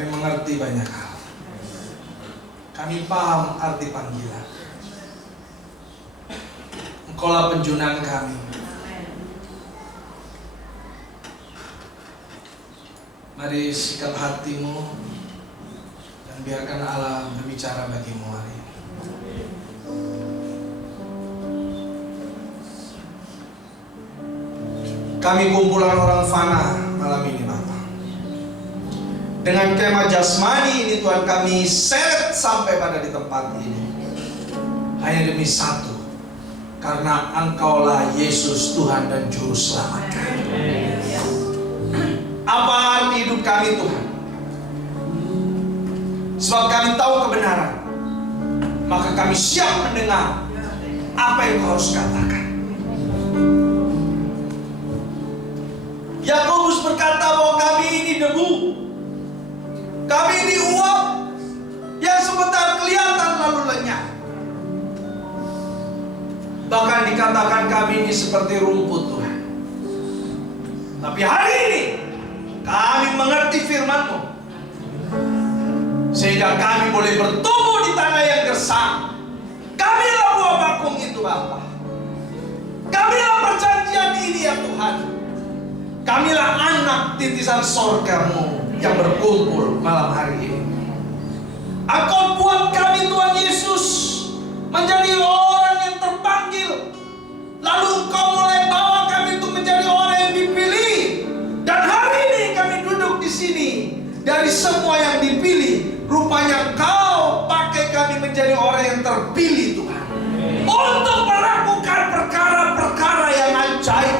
Kami mengerti banyak hal. Kami paham arti panggilan. Engkaulah penjunan kami. Mari sikap hatimu dan biarkan Allah berbicara bagimu hari ini. Kami kumpulan orang fana malam ini, Bapak. Dengan kemah jasmani ini Tuhan, kami seret sampai pada di tempat ini hanya demi satu, karena Engkaulah Yesus Tuhan dan Juru Selamat kami. Apa arti hidup kami, Tuhan? Sebab kami tahu kebenaran, maka kami siap mendengar apa yang Kau harus katakan. Yakobus berkata bahwa kami ini debu, kami ini uap yang sebentar kelihatan lalu lenyap. Bahkan dikatakan kami ini seperti rumput, Tuhan. Tapi hari ini kami mengerti firman-Mu, sehingga kami boleh bertumbuh di tanah yang gersang. Kamilah buah bakung itu, Bapa. Kamilah perjanjian ini, ya Tuhan. Kamilah anak titisan sorga-Mu yang berkumpul malam hari ini. Engkau buat kami, Tuhan Yesus, menjadi orang yang terpanggil. Lalu Engkau mulai bawa kami untuk menjadi orang yang dipilih. Dan hari ini kami duduk di sini. Dari semua yang dipilih, rupanya Kau pakai kami menjadi orang yang terpilih, Tuhan, untuk melakukan perkara-perkara yang ajaib,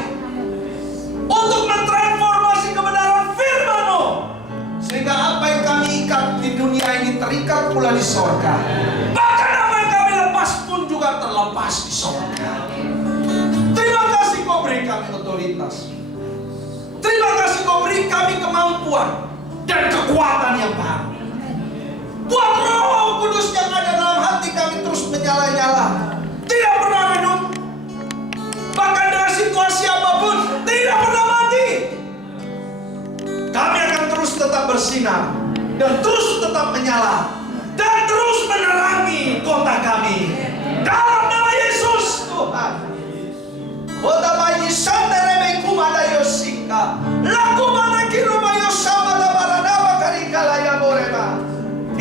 untuk mentransformasi kebenaran firman-Mu, sehingga apa yang kami ikat di dunia ini terikat pula di sorga. Bahkan apa yang kami lepas pun juga terlepas di sorga. Terima kasih Kau beri kami otoritas. Terima kasih Kau beri kami kemampuan dan kekuatan yang baru. Buat Roh Kudus yang ada dalam hati kami terus menyala-nyala, tidak pernah redup. Bahkan dengan situasi apapun tidak pernah mati. Kami akan terus tetap bersinar dan terus tetap menyala dan terus menerangi kota kami dalam nama Yesus, Tuhan. Kota Bayi Sandereme Kumada Yosika Laku Mana Kiruma Yosama Dabaradaba Karikalaya Borema.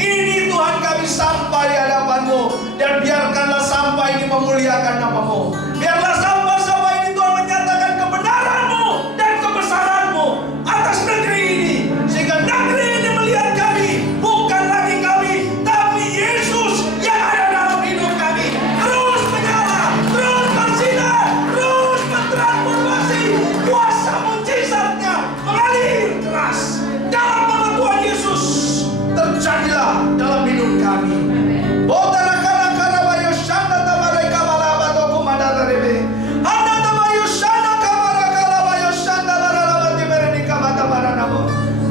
Ini Tuhan kami sampai di hadapan-Mu, dan biarkanlah sampai ini memuliakan nama-Mu. Biarlah sampai ini Tuhan menyatakan kebenaran-Mu dan kebesaran-Mu atas negeri ini, sehingga negeri ini melihat kami bukan lagi kami, tapi Yesus yang ada dalam hidup kami. Terus menyala, terus bersinar, terus bertransformasi. Kuasa mujizatnya mengalir keras dalam nama Tuhan Yesus. Terjadilah dalam hidup kami.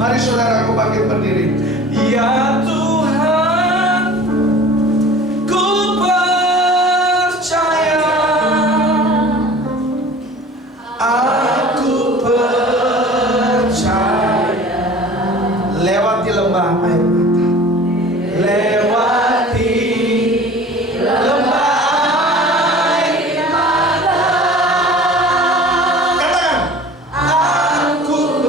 Mari saudaraku bangkit berdiri. Ya Tuhan, ku percaya, aku percaya. Lewati lembah air mata, lewati lembah air mata. Katakan, aku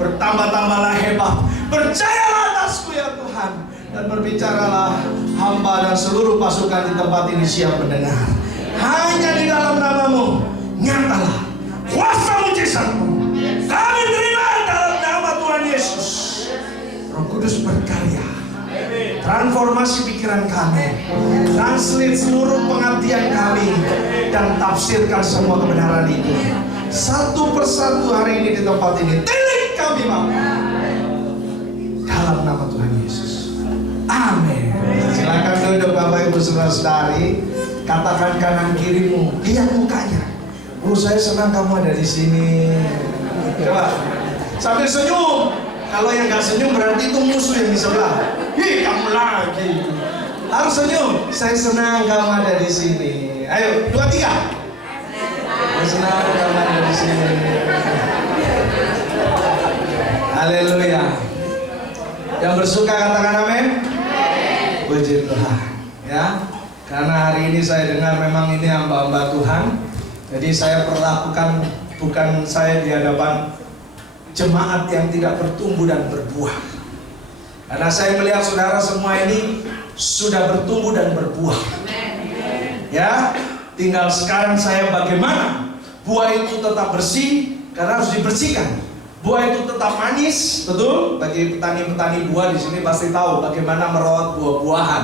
bertambah-tambahlah hebat. Percayalah atasku ya Tuhan, dan berbicaralah, hamba dan seluruh pasukan di tempat ini siap mendengar. Hanya di dalam nama-Mu nyatalah kuasa mujizat-Mu. Kami terima dalam nama Tuhan Yesus. Roh Kudus berkarya, transformasi pikiran kami, translate seluruh pengertian kami, dan tafsirkan semua kebenaran itu satu persatu hari ini di tempat ini. Tilik kami Bapa, dalam nama Tuhan Yesus. Amin. Silakan duduk Bapak Ibu saudara-saudari. Katakan kanan kirimu, lihat mukanya. Oh, saya senang kamu ada di sini. Coba sambil senyum. Kalau yang nggak senyum berarti itu musuh yang di sebelah. Hi, kamu lagi. Harus senyum. Saya senang kamu ada di sini. Ayo, 2, 3. Saya senang kamu ada di sini. Haleluya. Yang bersuka katakan amin. Puji Tuhan. Ya. Karena hari ini saya dengar memang ini hamba-hamba Tuhan. Jadi saya perlakukan bukan saya di hadapan jemaat yang tidak bertumbuh dan berbuah. Karena saya melihat saudara semua ini sudah bertumbuh dan berbuah. Ya, tinggal sekarang saya bagaimana buah itu tetap bersih, karena harus dibersihkan. Buah itu tetap manis, betul? Bagi petani-petani buah di sini pasti tahu bagaimana merawat buah-buahan,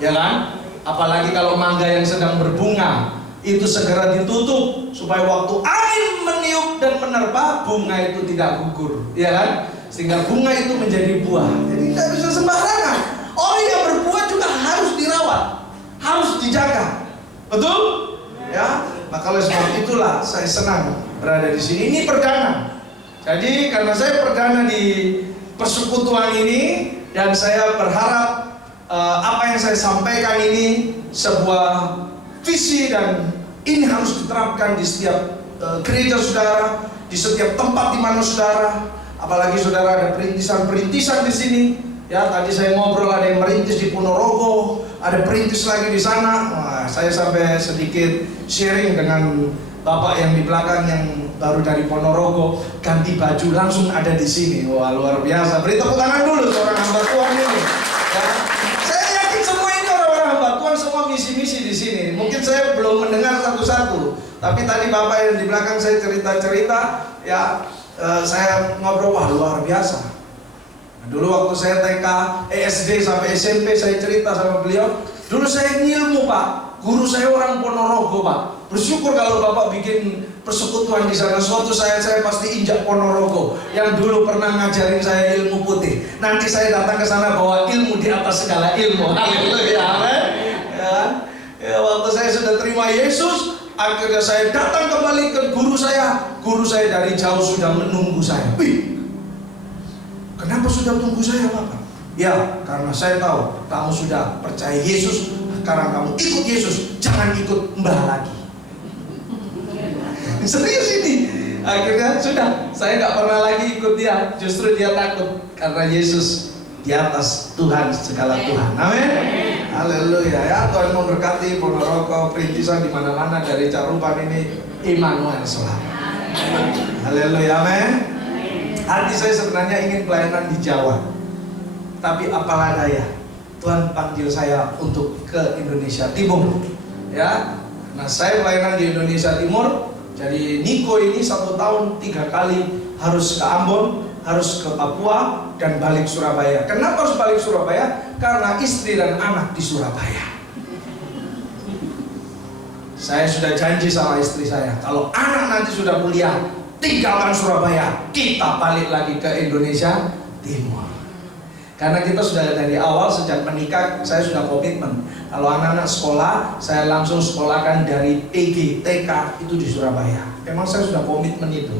ya kan? Apalagi kalau mangga yang sedang berbunga, itu segera ditutup supaya waktu angin meniup dan menerpa, bunga itu tidak gugur, ya kan? Sehingga bunga itu menjadi buah. Jadi tidak bisa sembarangan. Orang yang berbuah juga harus dirawat, harus dijaga, betul? Ya, maka oleh sebab itulah saya senang berada di sini. Ini perdana. Jadi karena saya perdana di persekutuan ini, dan saya berharap apa yang saya sampaikan ini sebuah visi, dan ini harus diterapkan di setiap gereja saudara, di setiap tempat di mana saudara, apalagi saudara ada perintisan-perintisan di sini. Ya, tadi saya ngobrol ada yang merintis di Ponorogo, ada perintis lagi di sana. Wah, saya sampai sedikit sharing dengan Bapak yang di belakang yang baru dari Ponorogo, ganti baju langsung ada di sini. Wah, luar biasa. Beri tepuk tangan dulu seorang hamba Tuhan ini. Ya. Saya yakin semua ini orang-orang hamba Tuhan semua misi-misi di sini. Mungkin saya belum mendengar satu-satu, tapi tadi Bapak yang di belakang saya cerita-cerita, ya saya ngobrol, wah luar biasa. Nah, dulu waktu saya TK, SD sampai SMP saya cerita sama beliau. Dulu saya ngilmu Pak, guru saya orang Ponorogo Pak. Bersyukur kalau Bapak bikin persekutuan di sana. Suatu saat saya pasti injak Ponorogo yang dulu pernah ngajarin saya ilmu putih. Nanti saya datang ke sana bawa ilmu di atas segala ilmu. Haleluya, amin. Ya, waktu saya sudah terima Yesus, akhirnya saya datang kembali ke guru saya. Guru saya dari jauh sudah menunggu saya. Wih, kenapa sudah tunggu saya Bapak? Ya, karena saya tahu kamu sudah percaya Yesus. Sekarang kamu ikut Yesus, jangan ikut mbah lagi. Serius ini. Akhirnya sudah, saya nggak pernah lagi ikut dia. Justru dia takut karena Yesus di atas Tuhan segala Tuhan. Amin. Haleluya ya. Tuhan memberkati Ponorogo, perintisan di mana-mana dari Carupan ini Immanuel selalu. Haleluya, amin. Hati saya sebenarnya ingin pelayanan di Jawa, tapi apalah daya, Tuhan panggil saya untuk ke Indonesia Timur. Ya, nah saya pelayanan di Indonesia Timur. Jadi Niko ini 1 tahun 3 kali harus ke Ambon, harus ke Papua, dan balik Surabaya. Kenapa harus balik Surabaya? Karena istri dan anak di Surabaya. Saya sudah janji sama istri saya, kalau anak nanti sudah kuliah, tinggalkan Surabaya, kita balik lagi ke Indonesia Timur. Karena kita sudah dari awal sejak menikah, saya sudah komitmen. Kalau anak-anak sekolah, saya langsung sekolahkan dari PG, TK itu di Surabaya. Memang saya sudah komitmen itu.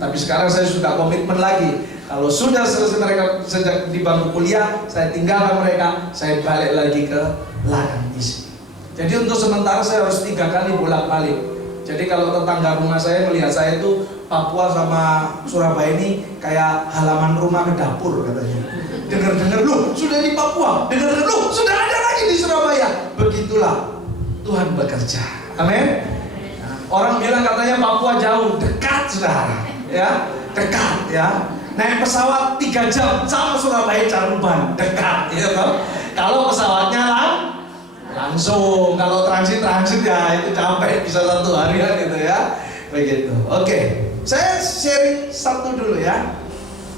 Tapi sekarang saya sudah komitmen lagi. Kalau sudah selesai mereka sejak di bangku kuliah, saya tinggalkan mereka, saya balik lagi ke ladang misi. Jadi untuk sementara saya harus 3 kali bolak-balik. Jadi kalau tetangga rumah saya melihat saya itu Papua sama Surabaya ini kayak halaman rumah ke dapur katanya. Dengar-dengar lu sudah di Papua, dengar-dengar lu sudah ada lagi di Surabaya. Begitulah Tuhan bekerja. Amin. Orang bilang katanya Papua jauh, dekat saudara. ya, dekat ya. Naik pesawat 3 jam sama Surabaya Caruban, dekat ya toh. Kalau pesawatnya langsung, kalau transit ya itu capek, bisa 1 harian gitu ya. Begitu. Oke. Saya sharing satu dulu ya.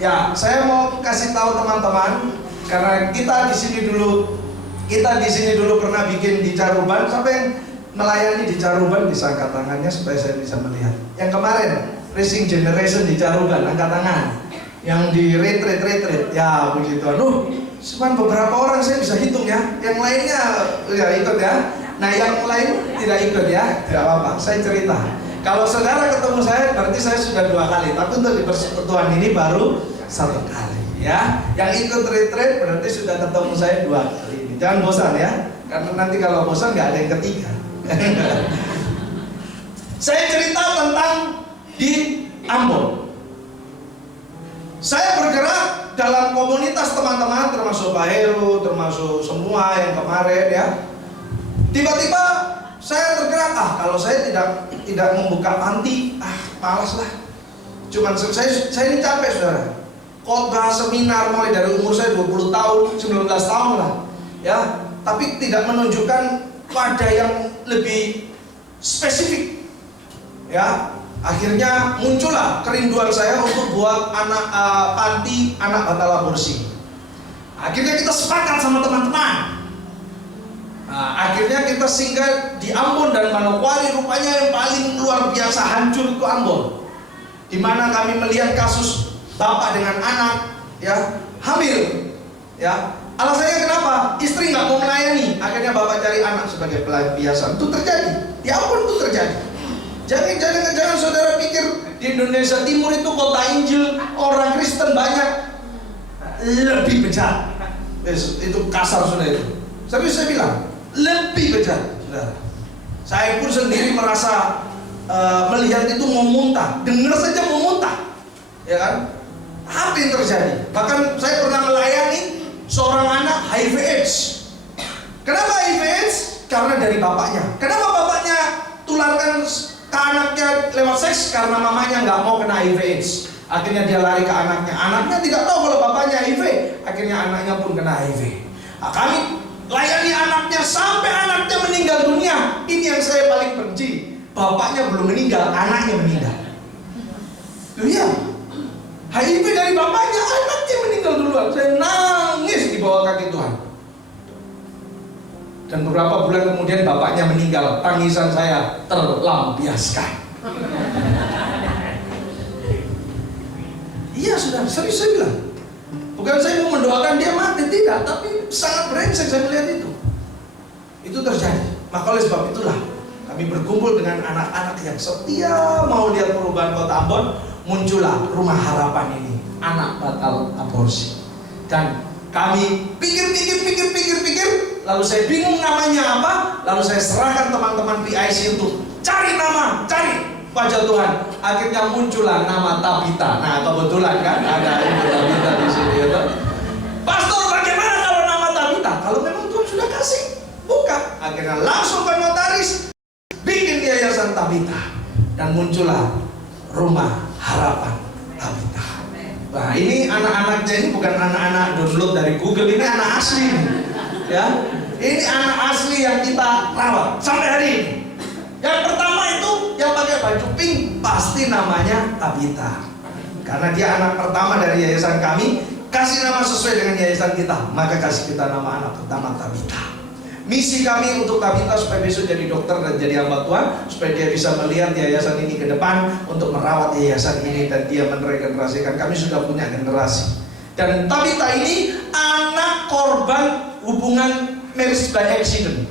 Ya, saya mau kasih tahu teman-teman karena kita di sini dulu pernah bikin di Caruban, sampai melayani di Caruban bisa angkat tangannya supaya saya bisa melihat. Yang kemarin Racing Generation di Caruban, angkat tangan. Yang di retreat ya begitu. Cuma beberapa orang saya bisa hitung ya. Yang lainnya ya ikut ya. Nah yang lain tidak ikut ya. Tidak apa-apa. Saya cerita. Kalau saudara ketemu saya berarti saya sudah 2 kali. Tapi untuk di persekutuan ini baru 1 kali ya. Yang ikut retreat berarti sudah ketemu saya 2 kali. Jangan bosan ya. Karena nanti kalau bosan nggak ada yang ketiga. Saya cerita tentang di Ambon. Saya bergerak dalam komunitas teman-teman, termasuk Pak Heru, termasuk semua yang kemarin ya. Tiba-tiba saya tergerak, kalau saya tidak membuka panti, malas lah. Cuman saya ini capek saudara. Khotbah seminar mulai dari umur saya 20 tahun, 19 tahun lah. Ya, tapi tidak menunjukkan pada yang lebih spesifik. Ya. Akhirnya muncullah kerinduan saya untuk buat panti anak batal aborsi. Akhirnya kita sepakat sama teman-teman. Akhirnya kita singgah di Ambon dan Manokwari. Rupanya yang paling luar biasa hancur itu Ambon, di mana kami melihat kasus bapak dengan anak ya hamil ya. Alasannya kenapa? Istri nggak mau melayani. Akhirnya bapak cari anak sebagai pelampiasan. Itu terjadi di Ambon, itu terjadi. Jangan saudara pikir di Indonesia Timur itu kota Injil, orang Kristen banyak, lebih bejat. Itu kasar sudah itu. Tapi saya bilang lebih bejat. Saya pun sendiri merasa melihat itu mau muntah, dengar saja mau muntah, ya kan? Apa yang terjadi? Bahkan saya pernah melayani seorang anak HIV/AIDS. Kenapa HIV/AIDS? Karena dari bapaknya. Kenapa bapaknya tularkan ke anaknya lewat seks? Karena mamanya nggak mau kena HIV/AIDS. Akhirnya dia lari ke anaknya. Anaknya tidak tahu kalau bapaknya HIV. Akhirnya anaknya pun kena HIV. Kami layani anaknya sampai anaknya meninggal dunia. Ini yang saya paling benci. Bapaknya belum meninggal, anaknya meninggal. Iya. HIV dari bapaknya, anaknya meninggal duluan. Saya nangis di bawah kaki Tuhan. Dan beberapa bulan kemudian bapaknya meninggal. Tangisan saya terlampiaskan. Iya sudah, serius saya bilang. Bukan saya mau mendoakan dia mati, tidak. Tapi sangat brengsek saya melihat itu. Itu terjadi. Maka oleh sebab itulah kami berkumpul dengan anak-anak yang setia mau lihat perubahan kota Ambon. Muncullah Rumah Harapan ini, anak batal aborsi. Dan kami pikir, lalu saya bingung namanya apa. Lalu saya serahkan teman-teman PIC untuk cari nama, cari wajah Tuhan. Akhirnya muncullah nama Tabita. Nah kebetulan kan ada Ibu Tabita di sini ya. Pastor, bagaimana kalau nama Tabita? Kalau memang Tuhan sudah kasih, buka. Akhirnya langsung ke notaris, bikin yayasan Tabita. Dan muncullah Rumah Harapan Tabita. Nah ini anak-anaknya ini bukan anak-anak download dari Google, ini anak asli ya. Ini anak asli yang kita rawat sampai hari ini. Yang pertama itu yang pakai baju pink pasti namanya Tabita, karena dia anak pertama dari yayasan kami. Kasih nama sesuai dengan yayasan kita, maka kasih kita nama anak pertama Tabita. Misi kami untuk Tabita supaya besok jadi dokter dan jadi hamba Tuhan, supaya dia bisa melihat yayasan ini ke depan untuk merawat yayasan ini dan dia meregenerasikan. Kami sudah punya generasi. Dan Tabita ini anak korban hubungan marriage by accident.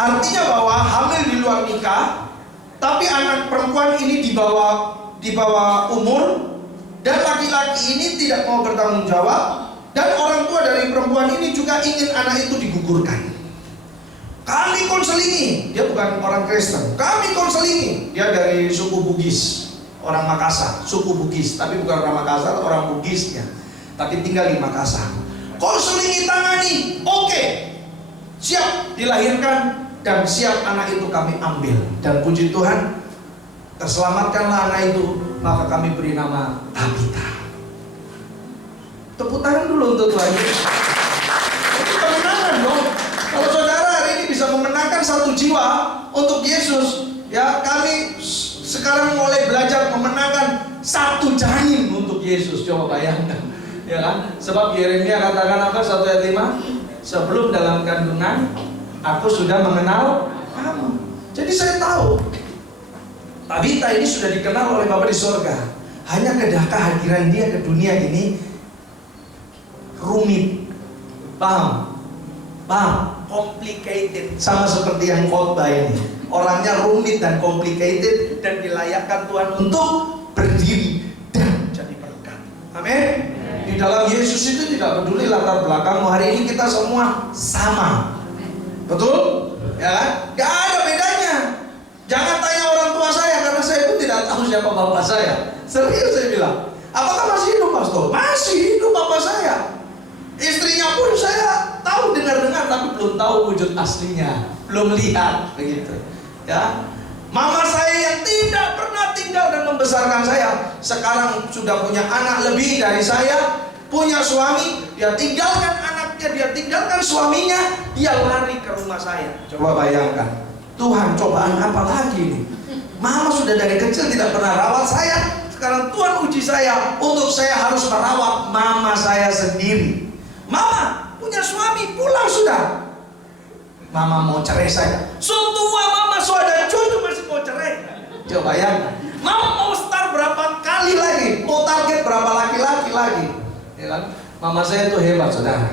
Artinya bahwa hamil di luar nikah, tapi anak perempuan ini di bawah umur, dan laki-laki ini tidak mau bertanggung jawab. Dan orang tua dari perempuan ini juga ingin anak itu digugurkan. Kami konselingi, dia bukan orang Kristen. Kami konselingi, dia dari suku Bugis, orang Makassar, suku Bugis, tapi bukan orang Makassar, orang Bugisnya, tapi tinggal di Makassar. Konselingi, tangani, oke, siap dilahirkan dan siap anak itu kami ambil. Dan puji Tuhan, terselamatkanlah anak itu maka kami beri nama Tabita. Tepuk tangan dulu untuk Tuhan Yesus. Itu kemenangan dong. Kalau saudara hari ini bisa memenangkan satu jiwa untuk Yesus, ya kami sekarang mulai belajar memenangkan satu janin untuk Yesus. Coba bayangkan, ya kan? Sebab Yeremia katakan apa? 1 ayat 5, sebelum dalam kandungan aku sudah mengenal kamu. Jadi saya tahu Tabita ini sudah dikenal oleh Bapa di sorga. Hanya kehadiran dia ke dunia ini rumit, paham? Complicated. Sama seperti yang khotbah ini. Orangnya rumit dan complicated, dan dilayakkan Tuhan untuk berdiri dan jadi berkat. Amin. Di dalam Yesus itu tidak peduli latar belakangmu. Hari ini kita semua sama. Betul? Ya, gak ada bedanya. Jangan tanya orang tua saya, karena saya pun tidak tahu siapa bapak saya. Serius saya bilang. Apakah masih hidup, pastor? Masih hidup bapak saya. Istrinya pun saya tahu dengar-dengar, tapi belum tahu wujud aslinya, belum lihat begitu. Ya, mama saya yang tidak pernah tinggal dan membesarkan saya, sekarang sudah punya anak lebih dari saya, punya suami, dia tinggalkan anaknya, dia tinggalkan suaminya, dia lari ke rumah saya. Coba bayangkan, Tuhan cobaan apa lagi ini? Mama sudah dari kecil tidak pernah rawat saya, sekarang Tuhan uji saya untuk saya harus merawat mama saya sendiri. Mama punya suami, pulang sudah. Mama mau cerai saya. So tua mama, so ada cucu masih mau cerai. Coba bayangkan. Mama mau start berapa kali lagi, mau target berapa laki-laki lagi. Ya kan? Mama saya itu hebat, saudara.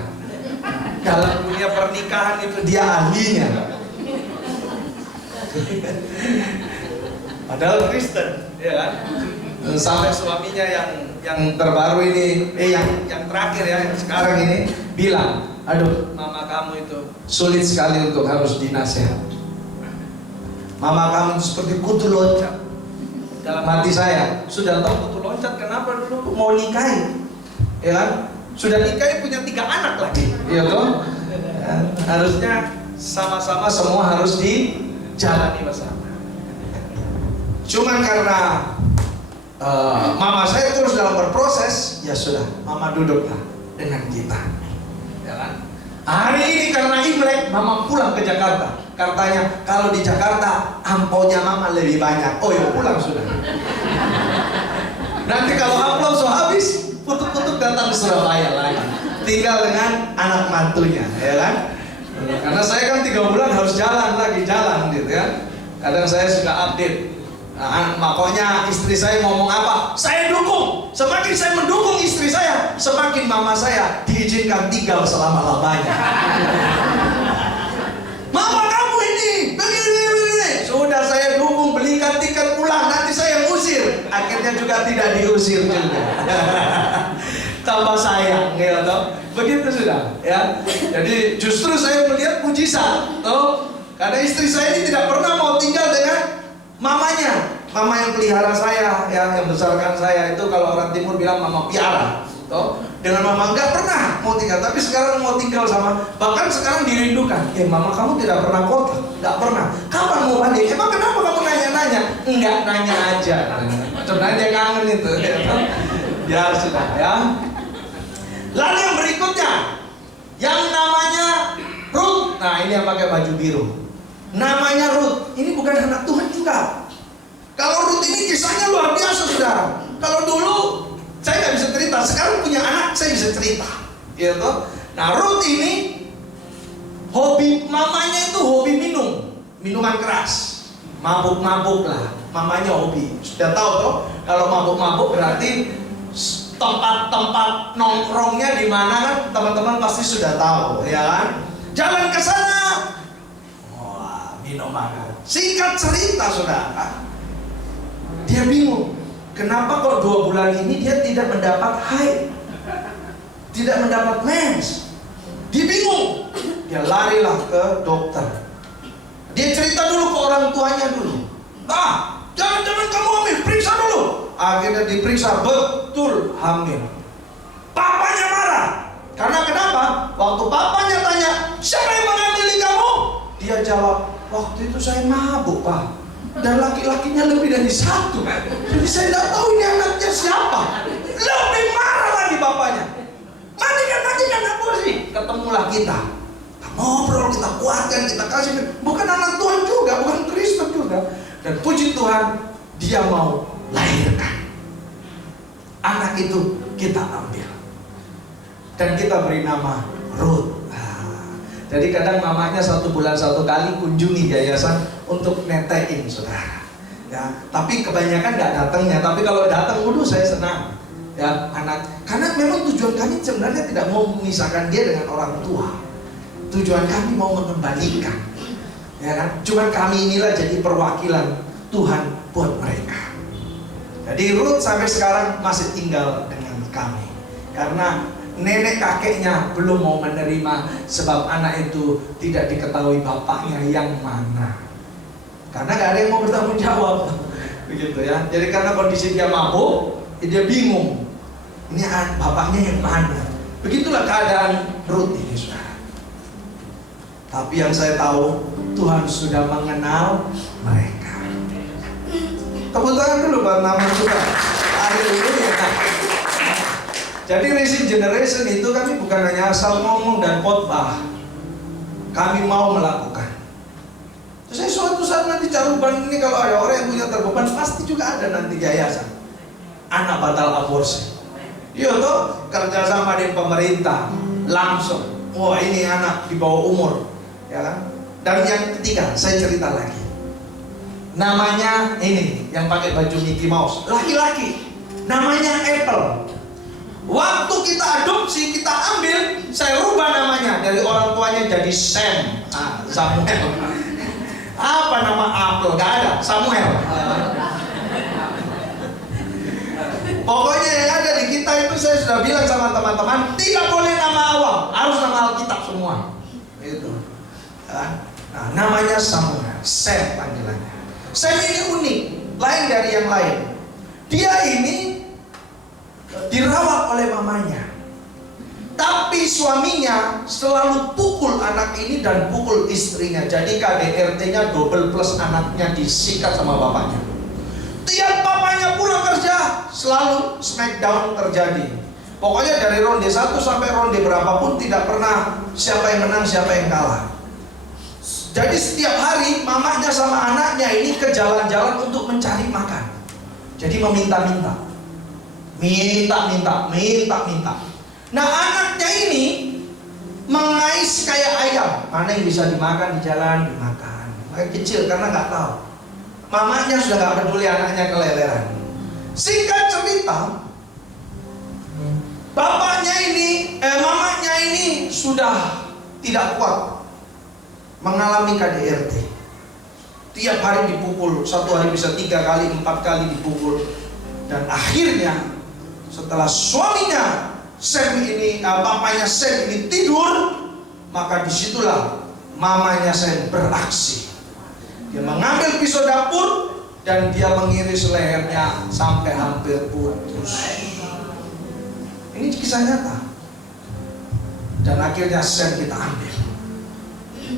Dalam dunia pernikahan itu dia ahlinya. Padahal Kristen, ya kan? Sampai suaminya yang terbaru ini, yang terakhir ya, yang sekarang ini bilang, aduh, mama kamu itu sulit sekali untuk harus dinasehati. Mama kamu itu seperti kutu loncat. Dalam hati saya, sudah tahu kutu loncat, kenapa dulu mau nikahi? Ya kan? Sudah nikahi, punya 3 anak lagi, iya toh? Harusnya sama-sama semua harus dijalani bersama. Cuman karena mama saya terus dalam berproses, ya sudah, mama duduklah dengan kita, ya kan? Hari ini karena Imlek, mama pulang ke Jakarta. Katanya kalau di Jakarta amplopnya mama lebih banyak. Oh ya pulang sudah. Nanti kalau amplop so habis, putuk-putuk datang ke Surabaya lagi, tinggal dengan anak mantunya, ya kan? Karena saya kan 3 bulan harus jalan gitu ya. Kadang saya suka update. Nah, makanya istri saya ngomong apa, saya dukung. Semakin saya mendukung istri saya, semakin mama saya diizinkan tinggal selama-lamanya. Mama kamu ini begini. Sudah saya dukung, belikan tiket pulang, nanti saya usir. Akhirnya juga tidak diusir juga. Tambah sayang, ya toh. Begitu sudah, ya. Jadi justru saya melihat mujizat, toh. Karena istri saya ini tidak pernah mau tinggal dengan mamanya, mama yang pelihara saya, ya, yang besarkan saya itu kalau orang timur bilang mama piara, toh. Dengan mama nggak pernah mau tinggal, tapi sekarang mau tinggal sama, bahkan sekarang dirindukan. Mama kamu tidak pernah kotak, nggak pernah. Kapan mau balik? Emang kenapa kamu nanya-nanya? Enggak, nanya aja. Sebenarnya dia kangen itu, ya, toh. Ya sudah, ya. Lalu yang berikutnya, yang namanya Ruth. Nah ini yang pakai baju biru. Namanya Ruth, ini bukan anak Tuhan juga. Kalau Ruth ini kisahnya luar biasa, saudara. Kalau dulu saya nggak bisa cerita, sekarang punya anak saya bisa cerita, gitu. Nah Ruth ini hobi mamanya itu hobi minuman keras, mabuk-mabuk lah. Mamanya hobi, sudah tahu toh. Kalau mabuk-mabuk berarti tempat-tempat nongkrongnya di mana kan, teman-teman pasti sudah tahu, ya kan? Jalan ke sana. Minuman. Singkat cerita, saudara, dia bingung. Kenapa kok 2 bulan ini dia tidak mendapat haid, tidak mendapat mens? Dia bingung. Dia larilah ke dokter. Dia cerita dulu ke orang tuanya dulu. Jangan kamu hamil, periksa dulu. Akhirnya diperiksa, betul hamil. Papanya marah. Karena kenapa? Waktu papanya tanya, siapa yang mengambil kamu? Dia jawab, waktu itu saya mabuk, Pak. Dan laki-lakinya lebih dari satu. Jadi saya tidak tahu ini anaknya siapa. Lebih marah lagi bapaknya. Mandikan aborsi. Ketemulah kita ngobrol, kita kuatkan, kita kasih. Bukan anak Tuhan juga, bukan Kristen juga. Dan puji Tuhan, dia mau lahirkan. Anak itu kita ambil. Dan kita beri nama Ruth. Jadi kadang mamanya 1 bulan 1 kali kunjungi yayasan untuk netein saudara. Ya, tapi kebanyakan nggak datangnya. Tapi kalau datang, saya senang. Ya, anak. Karena memang tujuan kami sebenarnya tidak mau memisahkan dia dengan orang tua. Tujuan kami mau mengembalikan. Ya kan? Cuman kami inilah jadi perwakilan Tuhan buat mereka. Jadi Ruth sampai sekarang masih tinggal dengan kami. Karena nenek kakeknya belum mau menerima, sebab anak itu tidak diketahui bapaknya yang mana. Karena gak ada yang mau bertanggung jawab. Begitu ya. Jadi karena kondisi dia mabuk, dia bingung. Ini bapaknya yang mana? Begitulah keadaan Ruth ini, saudara. Tapi yang saya tahu, Tuhan sudah mengenal mereka. Tepuk tangan dulu buat nama Tuhan. Haleluya. Jadi Rising Generation itu kami bukan hanya asal ngomong dan khotbah. Kami mau melakukan. Terus saya suatu saat nanti Caruban ini kalau ada orang yang punya terbeban, pasti juga ada nanti yayasan anak batal aborsi. Iya toh, kerja sama dengan pemerintah langsung. Wah, ini anak di bawah umur, ya kan? Dan yang ketiga, saya cerita lagi. Namanya ini yang pakai baju Mickey Mouse, laki-laki. Namanya Apple. Waktu kita adopsi, kita ambil, saya rubah namanya dari orang tuanya jadi Sam, Samuel. Apa nama Apple? Gak ada, Samuel. Pokoknya yang ada di kita itu saya sudah bilang sama teman-teman, tidak boleh nama awam, harus nama Alkitab semua. Itu. Nah, namanya Samuel, Sam panggilannya. Sam ini unik, lain dari yang lain. Dia ini dirawat oleh mamanya. Tapi suaminya selalu pukul anak ini dan pukul istrinya. Jadi KDRT-nya double plus anaknya disikat sama bapaknya. Tiap bapaknya pulang kerja, selalu smackdown terjadi. Pokoknya dari ronde 1 sampai ronde berapapun tidak pernah siapa yang menang, siapa yang kalah. Jadi setiap hari mamanya sama anaknya ini ke jalan-jalan untuk mencari makan. Jadi meminta-minta. Minta. Nah, anaknya ini mengais kayak ayam. Mana yang bisa dimakan di jalan, dimakan. Kayak kecil karena nggak tahu. Mamanya sudah nggak peduli anaknya keleleran. Singkat cerita, mamanya ini sudah tidak kuat, mengalami KDRT. Tiap hari dipukul, satu hari bisa 3 kali, 4 kali dipukul. Dan akhirnya setelah suaminya papanya Sam ini tidur, maka disitulah mamanya Sam beraksi. Dia mengambil pisau dapur dan dia mengiris lehernya sampai hampir putus. Ini kisah nyata. Dan akhirnya Sam kita ambil.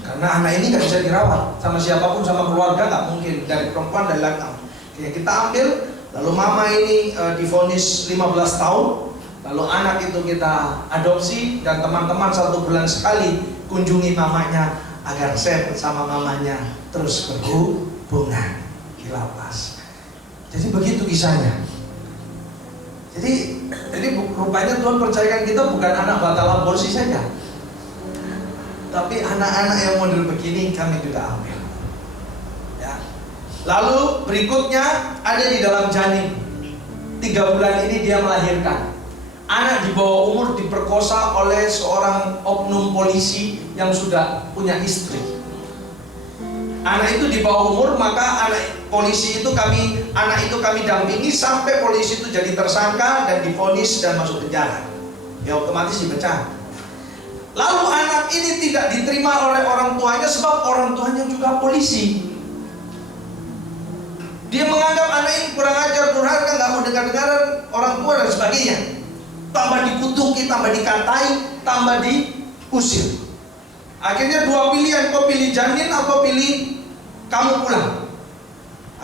Karena anak ini nggak bisa dirawat sama siapapun, sama keluarga nggak mungkin, dari perempuan dari laki-laki. Ya, kita ambil. Lalu mama ini divonis 15 tahun. Lalu anak itu kita adopsi. Dan teman-teman 1 bulan sekali kunjungi mamanya agar Sam sama mamanya terus berhubungan di lapas. Jadi begitu kisahnya. Jadi rupanya Tuhan percayakan kita bukan anak batal aborsi saja, tapi anak-anak yang model begini kami juga ambil. Ya. Lalu berikutnya ada di dalam janin. 3 bulan ini dia melahirkan. Anak di bawah umur diperkosa oleh seorang oknum polisi yang sudah punya istri. Anak itu di bawah umur, maka anak itu kami dampingi sampai polisi itu jadi tersangka dan divonis dan masuk penjara. Ya otomatis dipecat. Lalu anak ini tidak diterima oleh orang tuanya sebab orang tuanya juga polisi. Dia menganggap anak ini kurang ajar, durhaka, nggak mau dengar-dengaran orang tua dan sebagainya. Tambah dikutuki, tambah dikatai, tambah diusir. Akhirnya 2 pilihan, kau pilih janin atau pilih kamu pulang.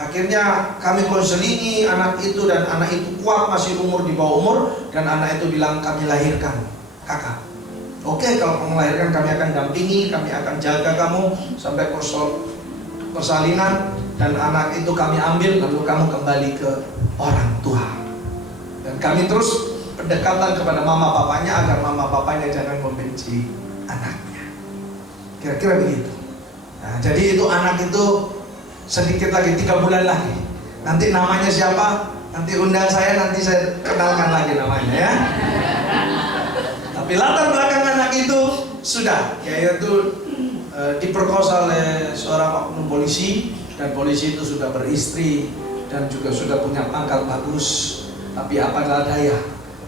Akhirnya kami konselingi anak itu, dan anak itu kuat, masih umur di bawah umur, dan anak itu bilang, kami lahirkan kakak. Oke, kalau kamu melahirkan kami akan dampingi, kami akan jaga kamu sampai persalinan, dan anak itu kami ambil, lalu kamu kembali ke orang tua. Dan kami terus pendekatan kepada mama papanya agar mama papanya jangan membenci anaknya. Kira-kira begitu. Nah, jadi itu anak itu sedikit lagi, 3 bulan lagi. Nanti namanya siapa? Nanti undang saya, nanti saya kenalkan lagi namanya ya. Tapi latar belakang anak itu sudah, yaitu diperkosa oleh seorang oknum polisi, dan polisi itu sudah beristri dan juga sudah punya pangkat bagus. Tapi apa daya,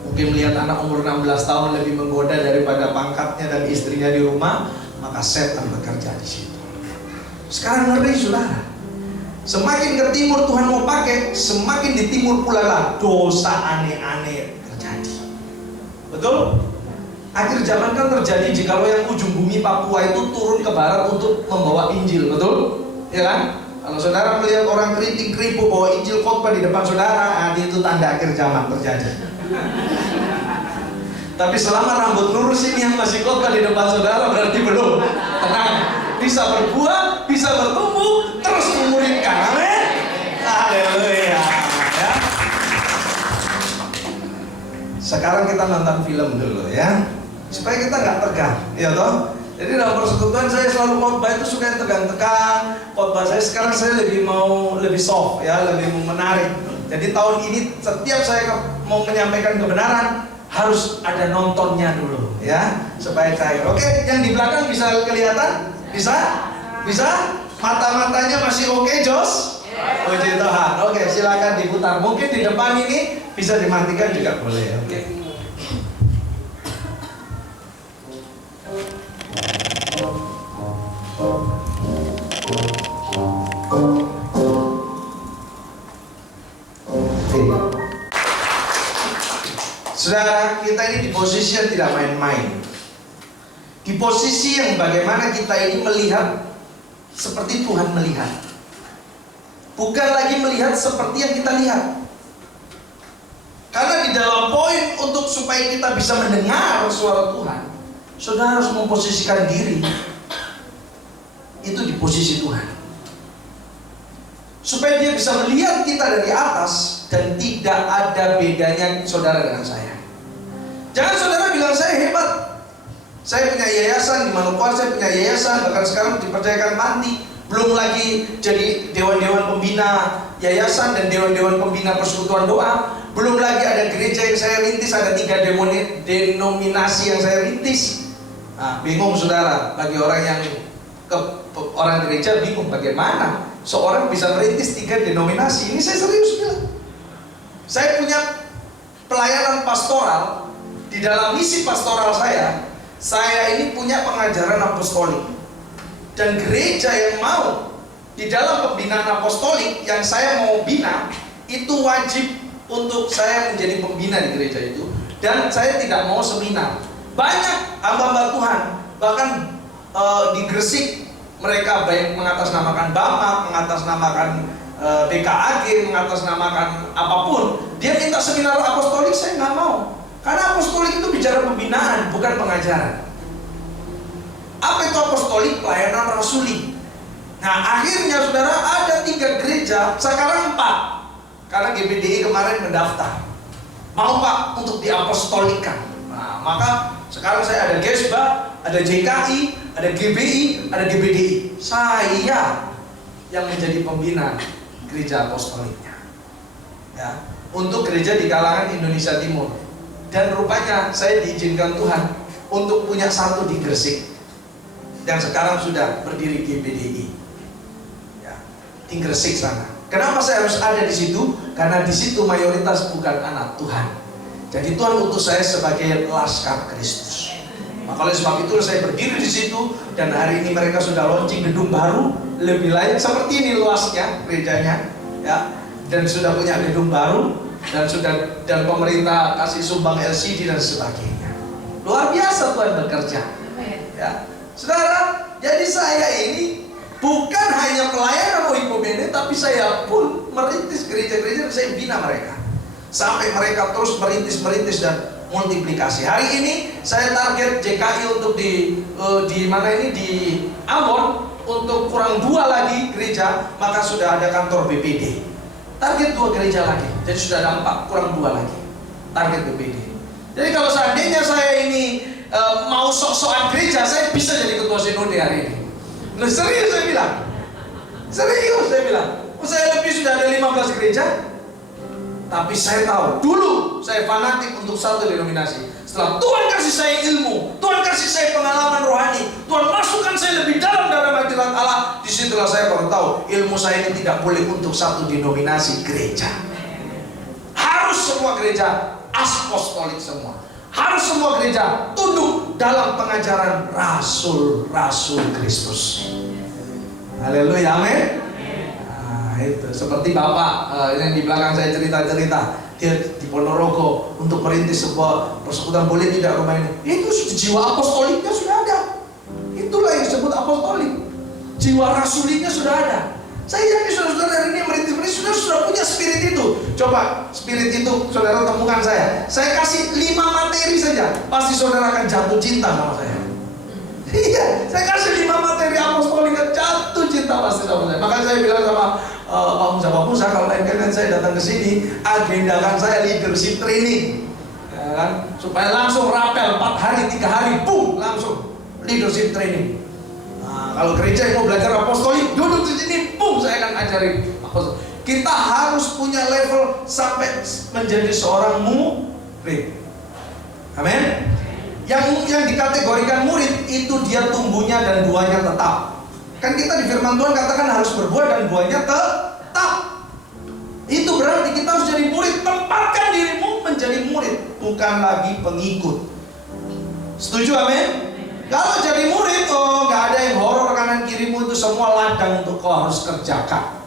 mungkin melihat anak umur 16 tahun lebih menggoda daripada pangkatnya dan istrinya di rumah, maka setan bekerja di situ. Sekarang ngeri saudara. Semakin ke timur Tuhan mau pakai, semakin di timur pula lah dosa aneh-aneh terjadi. Betul? Akhir zaman kan terjadi jikalau yang ujung bumi Papua itu turun ke barat untuk membawa Injil, betul? Ya kan? Kalau saudara melihat orang keriting keripu bawa Injil khotbah di depan saudara, itu tanda akhir zaman terjadi. Tapi selama rambut lurus ini yang masih khotbah di depan saudara, berarti belum. Tenang, bisa berbuah, bisa bertumbuh, terus memuridkan. Amin. Haleluya. Ya. Sekarang kita nonton film dulu ya, supaya kita nggak tegang, ya toh. Jadi dalam persekutuan saya selalu khotbah itu suka yang tegang-tegang. Khotbah saya sekarang saya lebih soft ya, lebih menarik. Jadi tahun ini setiap saya mau menyampaikan kebenaran harus ada nontonnya dulu ya, supaya cair. Oke, yang di belakang bisa kelihatan? Bisa? Mata-matanya masih oke, Jos? Puji Tuhan. Oke, silakan diputar. Mungkin di depan ini bisa dimatikan juga boleh. Oke. Saudara, kita ini di posisi yang tidak main-main. Di posisi yang bagaimana kita ini melihat seperti Tuhan melihat. Bukan lagi melihat seperti yang kita lihat. Karena di dalam poin untuk supaya kita bisa mendengar suara Tuhan, saudara harus memposisikan diri itu di posisi Tuhan, supaya dia bisa melihat kita dari atas dan tidak ada bedanya saudara dengan saya. Jangan saudara bilang saya hebat, saya punya yayasan di Manokwari, saya punya yayasan, bahkan sekarang dipercayakan panti, belum lagi jadi dewan-dewan pembina yayasan dan dewan-dewan pembina persekutuan doa, belum lagi ada gereja yang saya rintis, ada 3 denominasi yang saya rintis. Nah, bingung saudara, bagi orang yang orang gereja bingung bagaimana seorang bisa merintis 3 denominasi. Ini saya serius bilang. Saya punya pelayanan pastoral. Di dalam misi pastoral saya ini punya pengajaran apostolik. Dan gereja yang mau di dalam pembinaan apostolik yang saya mau bina, itu wajib untuk saya menjadi pembina di gereja itu. Dan saya tidak mau seminar. Banyak hamba-hamba Tuhan, bahkan di Gresik, mereka baik mengatasnamakan Bama, mengatasnamakan BKAG, mengatasnamakan apapun, dia minta seminar apostolik, saya nggak mau. Karena apostolik itu bicara pembinaan, bukan pengajaran. Apa itu apostolik? Pelayanan rasuli. Nah, akhirnya saudara ada 3 gereja, sekarang 4. Karena GBDI kemarin mendaftar. Mau Pak untuk diapostolikan. Nah, maka sekarang saya ada GESBA, ada JKI, ada GBI, ada GBDI. Saya yang menjadi pembina gereja apostoliknya. Ya, untuk gereja di kalangan Indonesia Timur. Dan rupanya saya diizinkan Tuhan untuk punya 1 di Gresik. Dan sekarang sudah berdiri GBDI. Ya, di Gresik sana. Kenapa saya harus ada di situ? Karena di situ mayoritas bukan anak Tuhan. Jadi Tuhan utus saya sebagai laskar Kristus. Maka oleh sebab itu saya berdiri di situ, dan hari ini mereka sudah launching gedung baru lebih layak seperti ini luasnya gerejanya, ya. Dan sudah punya gedung baru dan pemerintah kasih sumbang LCD dan sebagainya. Luar biasa Tuhan bekerja. Ya. Saudara, jadi saya ini Bukan hanya pelayanan OIPOMENE, tapi saya pun merintis gereja-gereja dan saya bina mereka. Sampai mereka terus merintis dan multiplikasi. Hari ini saya target JKI untuk di mana ini, di Ambon, untuk kurang 2 lagi gereja, maka sudah ada kantor BPD. Target 2 gereja lagi, jadi sudah ada 4, kurang 2 lagi target BPD. Jadi kalau seandainya saya ini mau sok-sokan gereja, saya bisa jadi ketua sinode hari ini. Nah, serius saya bilang, serius saya bilang. Saya lebih sudah ada 15 gereja, tapi saya tahu dulu saya fanatik untuk satu denominasi. Setelah Tuhan kasih saya ilmu, Tuhan kasih saya pengalaman rohani, Tuhan masukkan saya lebih dalam hadirat Allah. Disitulah saya baru tahu ilmu saya ini tidak boleh untuk satu denominasi gereja. Harus semua gereja apostolik semua. Harus semua gereja tunduk dalam pengajaran Rasul-Rasul Kristus. Haleluya, amin. Nah, itu seperti Bapak yang di belakang saya cerita-cerita, dia di Ponorogo untuk merintis sebuah persekutuan, boleh tidak rumah ini. Itu jiwa apostoliknya sudah ada. Itulah yang disebut apostolik. Jiwa rasulinya sudah ada. Saya yakin saudara-saudara hari ini merintis sudah punya spirit itu. Coba spirit itu saudara temukan saya. Saya kasih 5 materi saja, pasti saudara akan jatuh cinta sama saya. Iya, saya kasih 5 materi apostolik, jatuh cinta pasti sama saya. Makanya saya bilang sama Pak Musa, kalau lain kali saya datang ke sini, agendakan saya leadership training, ya kan? Supaya langsung rapel 4 hari, 3 hari, boom, langsung leadership training. Kalau gereja yang mau belajar apostolik, duduk di sini, boom, saya akan ajarin apostolik. Kita harus punya level sampai menjadi seorang murid. Amin. Yang dikategorikan murid itu dia tumbuhnya dan buahnya tetap. Kan kita di firman Tuhan katakan harus berbuah dan buahnya tetap. Itu berarti kita harus jadi murid. Tempatkan dirimu menjadi murid, bukan lagi pengikut. Setuju, amin? Kalau jadi murid, nggak ada yang horor kanan kirimu, itu semua ladang untuk kau harus kerjakan.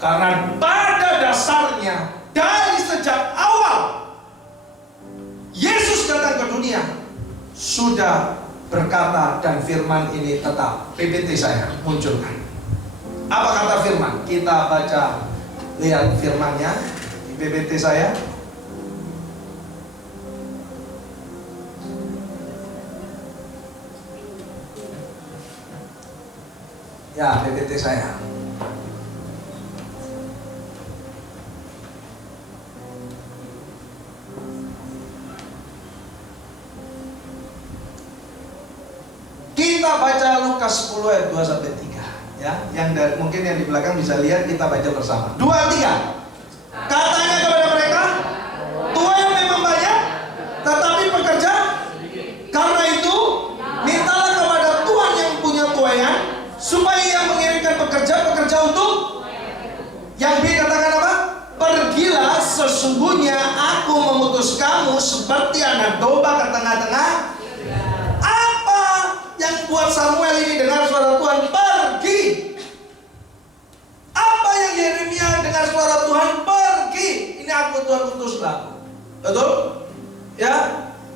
Karena pada dasarnya dari sejak awal Yesus datang ke dunia sudah berkata, dan firman ini tetap. PPT saya munculkan. Apa kata firman? Kita baca, lihat firmannya di PPT saya. Ya, PPT saya. Kita baca Lukas 10 ayat 2 sampai 3, ya. Mungkin yang di belakang bisa lihat, kita baca bersama. 2, 3. Katanya kepada mereka, tuai yang memang banyak, tetapi pekerja. Karena itu, mintalah kepada Tuhan yang punya tuaian, supaya ia mengirimkan pekerja untuk. Yang B katakan apa? Pergilah, sesungguhnya aku memutus kamu seperti anak domba ke tengah-tengah. Apa yang buat Samuel ini dengar suara Tuhan? Pergi. Apa yang Yeremia dengar suara Tuhan? Pergi. Ini aku Tuhan utuslah. Betul? Ya,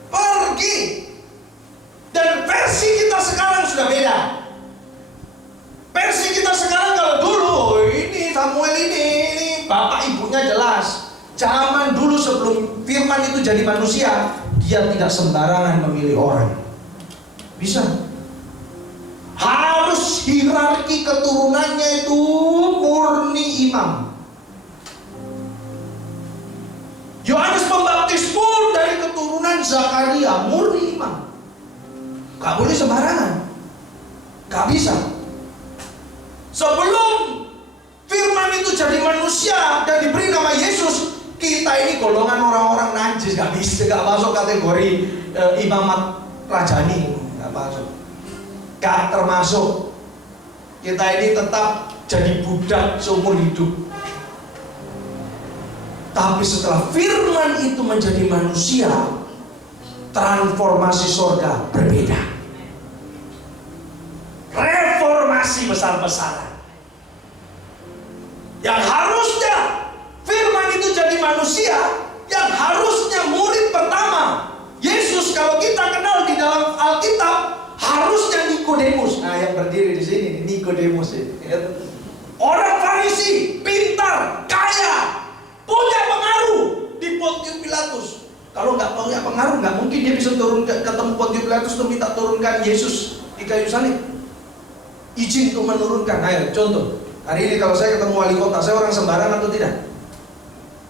pergi. Dan versi kita sekarang sudah beda. Versi kita sekarang kalau dulu, ini Samuel ini bapak ibunya jelas. Zaman dulu sebelum firman itu jadi manusia, dia tidak sembarangan memilih orang. Bisa. Harus hierarki keturunannya itu murni imam. Yohanes Pembaptis pun dari keturunan Zakaria, murni imam. Gak boleh sembarangan. Gak bisa. Sebelum firman itu jadi manusia dan diberi nama Yesus, kita ini golongan orang-orang najis, gak bisa, gak masuk kategori imamat rajani, gak masuk, gak termasuk. Kita ini tetap jadi budak seumur hidup. Tapi setelah firman itu menjadi manusia, transformasi surga berbeda. Reformasi besar-besaran. Yang harusnya firman itu jadi manusia, yang harusnya murid pertama Yesus, kalau kita kenal di dalam Alkitab, harusnya Nikodemus. Nah, yang berdiri di sini Nikodemus ini. Orang Farisi, pintar, kaya, punya pengaruh di Pontius Pilatus. Kalau nggak punya pengaruh, nggak mungkin dia bisa turun ketemu Pontius Pilatus untuk minta turunkan Yesus di kayu salib. Izin untuk menurunkan. Ayo, contoh. Hari ini kalau saya ketemu wali kota, saya orang sembarangan atau tidak?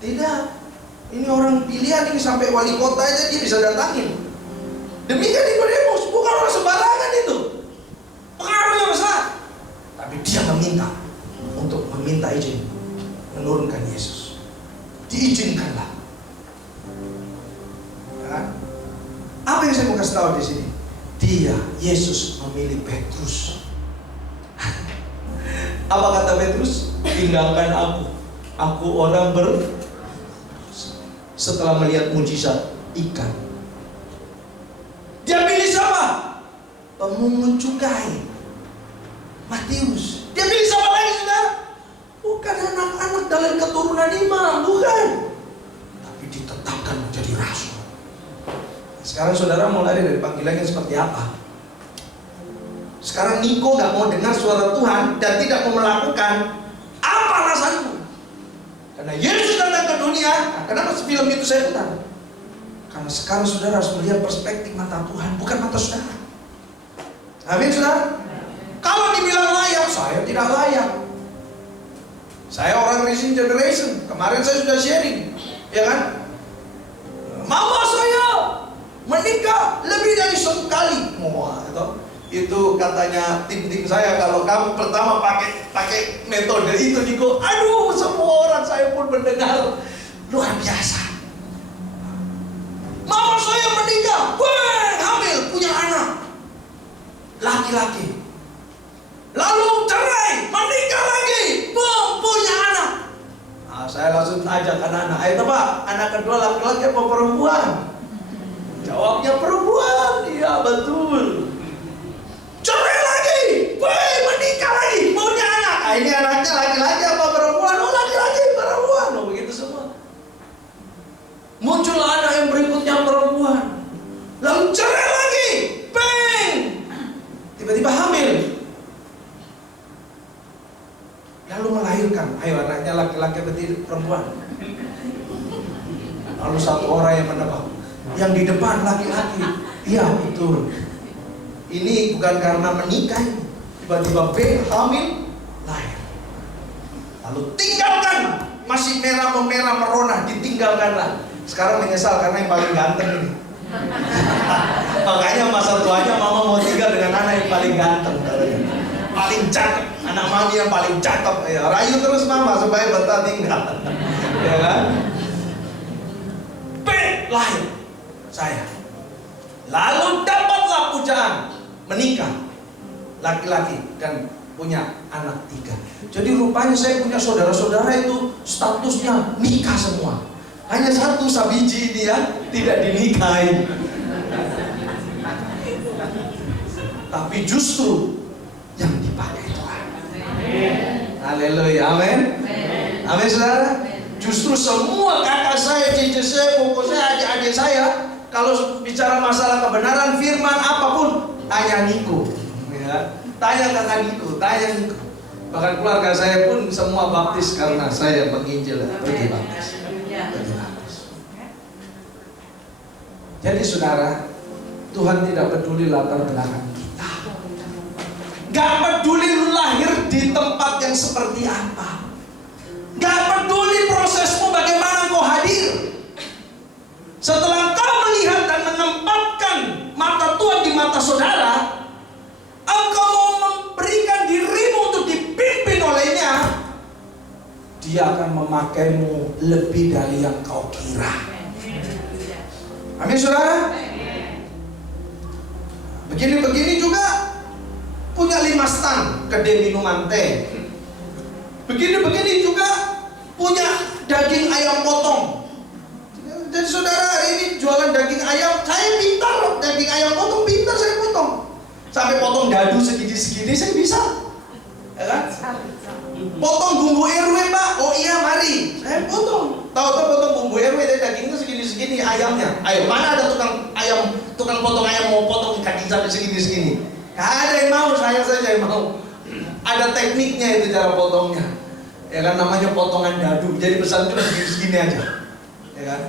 Tidak. Ini orang pilihan ini, sampai wali kota aja dia bisa datangin. Demikian Nikodemus, bukan orang sembarangan itu. Pengaruhnya besar. Tapi dia meminta izin menurunkan Yesus. Diizinkanlah. Ya. Apa yang saya mau kasih tahu di sini? Yesus memilih Petrus. Apa kata Petrus? Tinggalkan aku. Aku orang setelah melihat mujizat ikan. Dia pilih siapa? Pemungut cukai, Matius. Dia pilih siapa lagi, saudara? Bukan anak-anak dalam keturunan imam, bukan. Tapi ditetapkan menjadi rasul. Sekarang saudara mau lari dari panggilannya seperti apa? Sekarang Niko gak mau dengar suara Tuhan dan tidak mau melakukan. Apa alasanmu? Karena Yesus datang ke dunia. Nah, kenapa film itu saya putar? Karena sekarang saudara harus melihat perspektif mata Tuhan, bukan mata saudara. Amin, saudara? Kalau dibilang layak, saya tidak layak. Saya orang Rising Generation. Kemarin saya sudah sharing, ya kan? Mama saya menikah lebih dari 1 kali. Wah, itu katanya tim saya, kalau kamu pertama pakai metode itu, Niko, aduh, semua orang saya pun mendengar luar biasa. Mama saya menikah, hamil, punya anak laki-laki. Lalu cerai, menikah lagi, punya anak. Nah, saya langsung ajak anak-anak, ayo tebak, anak kedua laki-laki apa perempuan? Jawabnya perempuan. Iya, betul. Cerai lagi, menikah lagi, punya anak. Nah, ini anaknya laki-laki apa perempuan? Oh, laki-laki, perempuan. Oh, begitu semua. Muncul anak yang berikutnya perempuan. Lalu cerai lagi, tiba-tiba hamil. Lalu melahirkan. Ayo, anaknya laki-laki atau perempuan? Lalu satu orang yang menebak, yang di depan laki-laki. Iya, betul. Ini bukan karena menikah. Tiba-tiba hamil, lahir. Lalu tinggalkan. Masih merah merona, ditinggalkanlah. Sekarang menyesal karena yang paling ganteng ini. Makanya masa tuanya mama mau tinggal dengan anak yang paling ganteng, paling cakep, anak mami yang paling cakep. Ya, rayu terus mama supaya betah tinggal. Ya kan? Lahir saya. Lalu dapatlah pujaan, menikah, laki-laki, dan punya anak 3. Jadi rupanya saya punya saudara-saudara itu statusnya nikah semua. Hanya satu sabiji dia tidak dinikahi. Tapi justru yang dipakai Tuhan. Haleluya, amin. Amin, saudara. Justru semua kakak saya, cici saya, koko saya, adik-adik saya, kalau bicara masalah kebenaran firman apapun, tanya Niko. Ya. Tanya kakak Niko, tanya Niko. Bahkan keluarga saya pun semua baptis karena saya penginjil pergi baptis. Jadi saudara, Tuhan tidak peduli latar belakang kita. Gak peduli lu lahir di tempat yang seperti apa. Gak peduli prosesmu bagaimana kau hadir. Setelah kau melihat dan menempatkan mata Tuhan di mata saudara, engkau mau memberikan dirimu untuk dipimpin olehnya, Dia akan memakaimu lebih dari yang kau kira. Amin, saudara. Begini-begini juga punya 5 stand kedai minuman teh. Begini-begini juga punya daging ayam potong. Jadi saudara hari ini jualan daging ayam, saya pintar, daging ayam potong pintar saya potong. Sampai potong dadu segini-segini saya bisa. Ya kan? Potong bumbu RW, Pak. Oh iya, mari. Saya potong. Tahu-tahu potong bumbu RW dari dagingnya segini-segini ayamnya. Ayo, mana ada tukang potong ayam mau potong kaki sampai segini-segini? Gak ada yang mau, saya saja yang mau. Ada tekniknya itu cara potongnya. Ya kan, namanya potongan dadu. Jadi pesan itu segini aja. Ya kan?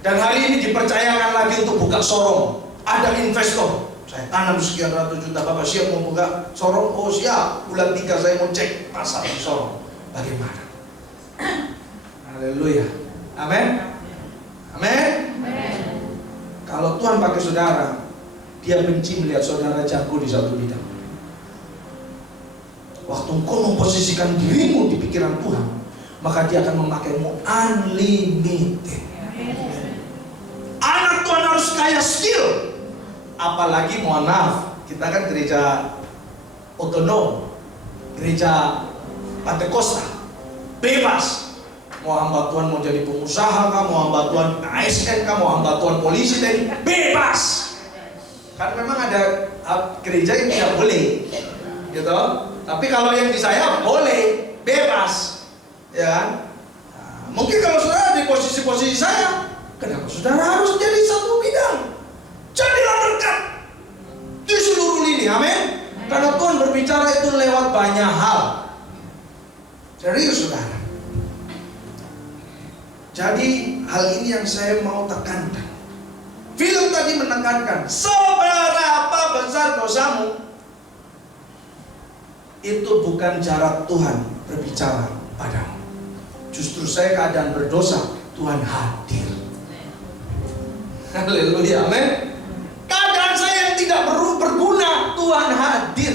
Dan hari ini dipercayakan lagi untuk buka showroom. Ada investor. Saya tanam sekian ratus juta, Bapak siap mau buka showroom? Oh siap, bulan 3 saya mau cek pasar di showroom. Bagaimana? Haleluya. Amin. Amin. Kalau Tuhan pakai saudara, Dia benci melihat saudara jago di satu bidang. Waktu engkau memposisikan dirimu di pikiran Tuhan, maka Dia akan memakaimu unlimited. Anak Tuhan harus kaya skill. Apalagi mohon maaf, kita kan gereja otonom, gereja Pantekosta, bebas. Mau hamba Tuhan mau jadi pengusaha kah, mau hamba Tuhan ASN kah, mau hamba Tuhan polisi tadi, bebas. Kan memang ada gereja yang tidak boleh, gitu. Tapi kalau yang di saya boleh, bebas, ya kan? Nah, mungkin kalau saudara di posisi-posisi saya, kenapa saudara harus jadi satu bidang? Jadilah berkat di seluruh lini, amin. Karena Tuhan berbicara itu lewat banyak hal. Serius saudara. Jadi hal ini yang saya mau tekankan. Film tadi menekankan seberapa besar dosamu, itu bukan cara Tuhan berbicara padamu. Justru saya keadaan berdosa, Tuhan hadir. Haleluya, amin. Keadaan saya yang tidak berguna, Tuhan hadir.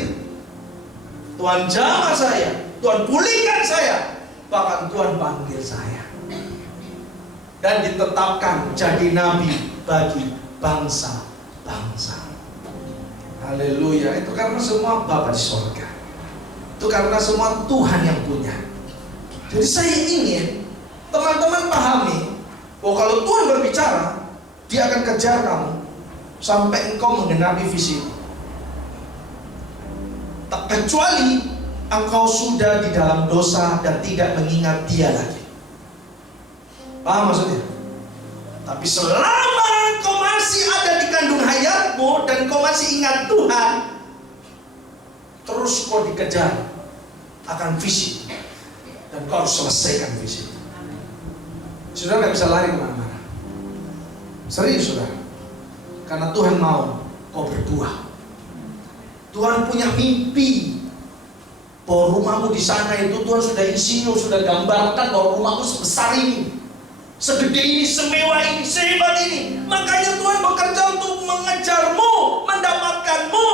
Tuhan jamah saya, Tuhan pulihkan saya, bahkan Tuhan panggil saya dan ditetapkan jadi nabi bagi bangsa-bangsa. Haleluya. Itu karena semua Bapa di surga. Itu karena semua Tuhan yang punya. Jadi saya ingin teman-teman pahami bahwa kalau Tuhan berbicara, Dia akan kejar kamu sampai engkau menggenapi visi. Tak kecuali engkau sudah di dalam dosa dan tidak mengingat Dia lagi. Paham maksudnya? Tapi selama engkau masih ada di kandung hayatmu dan engkau masih ingat Tuhan, terus kau dikejar akan visi dan kau harus selesaikan visi. Saudara nggak bisa lari kemana-mana. Serius saudara. Karena Tuhan mau kau berbuah. Tuhan punya mimpi bahwa rumahmu di sana itu Tuhan sudah insinyur, sudah gambarkan bahwa rumahmu sebesar ini, segede ini, semewah ini, sehebat ini. Makanya Tuhan bekerja untuk mengejarmu, mendapatkanmu.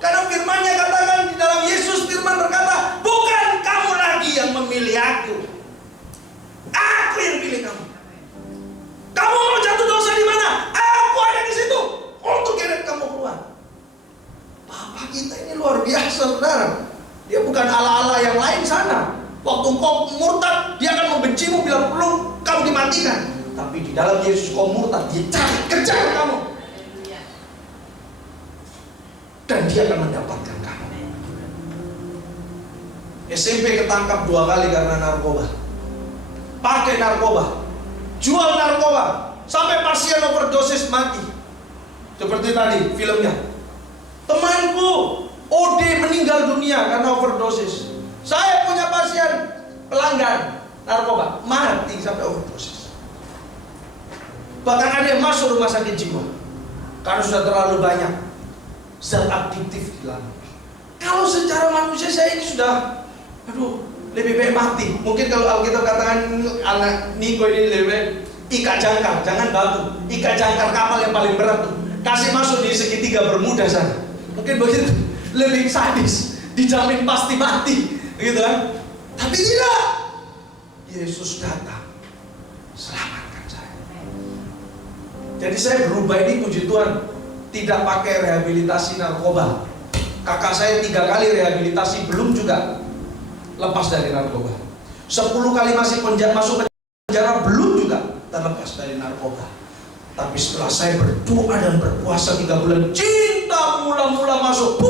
Karena firman-Nya katakan di dalam Yesus, firman berkata, bukan kamu lagi yang memilih aku yang pilih kamu. Kamu mau jatuh dosa di mana? Aku ada di situ untuk kirim kamu keluar. Bapa kita ini luar biasa, saudara. Dia bukan ala-ala yang lain sana. Waktu kau murtad, Dia akan membencimu bila perlu kamu dimatikan. Tapi di dalam Yesus kau murtad, Dia cari, kejar kamu. Dan Dia akan mendapatkan kamu. SMP ketangkap 2 kali karena narkoba. Pakai narkoba, jual narkoba, sampai pasien overdosis mati. Seperti tadi filmnya. Temanku OD meninggal dunia karena overdosis. Saya punya pasien pelanggan narkoba mati sampai overdosis. Bahkan ada yang masuk rumah sakit jiwa karena sudah terlalu banyak zat adiktif di dalam. Kalau secara manusia saya ini sudah, lebih baik mati. Mungkin kalau Alkitab katakan anak Niko ini lebih baik ikat jangkar, jangan batu. Ikat jangkar kapal yang paling berat tuh, kasih masuk di segitiga Bermuda sana. Mungkin begitu, lebih sadis, dijamin pasti mati, gitu kan? Tapi tidak. Yesus datang, selamatkan saya. Jadi saya berubah ini, puji Tuhan, tidak pakai rehabilitasi narkoba. Kakak saya 3 kali rehabilitasi, belum juga lepas dari narkoba. 10 kali masih masuk penjara, belum juga terlepas dari narkoba. Tapi setelah saya berdoa dan berpuasa 3 bulan, cinta mula-mula masuk,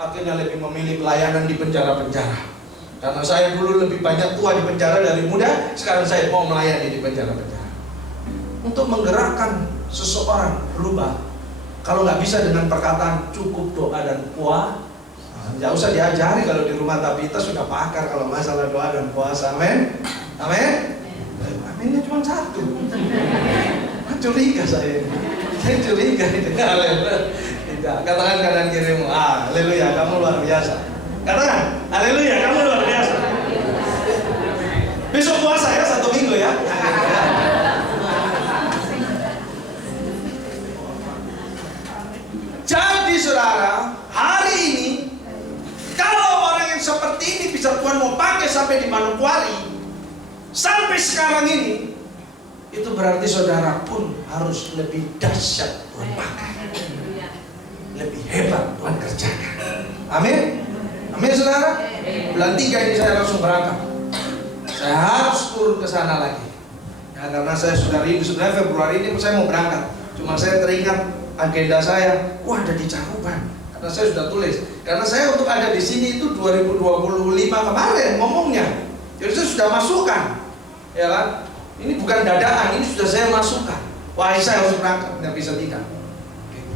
akhirnya lebih memilih pelayanan di penjara-penjara. Karena saya dulu lebih banyak tua di penjara dari muda, sekarang saya mau melayani di penjara-penjara. Untuk menggerakkan seseorang berubah, kalau nggak bisa dengan perkataan, cukup doa dan puasa. Nggak usah diajari kalau di rumah Tabita sudah pakar kalau masalah doa dan puasa. Amin. Amin. Aminnya cuma satu. Curiga saya. Saya curiga itu. Tidak. Katakan kanan kirimu. Haleluya, kamu luar biasa. Katakan, haleluya, kamu luar biasa. Besok puasa ya, 1 minggu ya. Jadi saudara, hari ini kalau orang yang seperti ini bisa Tuhan mau pakai sampai di Manokwari, sampai sekarang ini, itu berarti saudara pun harus lebih dahsyat Tuhan pakai, lebih hebat Tuhan kerjakan. Amin. Amin saudara. Bulan 3 ini saya langsung berangkat. Saya harus turun ke sana lagi. Ya, karena saya sudah rindu. Sebenarnya Februari ini saya mau berangkat. Cuma saya teringat agenda saya, ada di Caruban. Karena saya sudah tulis. Karena saya untuk ada di sini itu 2025 kemarin ngomongnya. Jadi saya sudah masukkan, ya kan? Ini bukan dadaan, ini sudah saya masukkan. Wah, saya harus berangkat, nggak bisa tidak.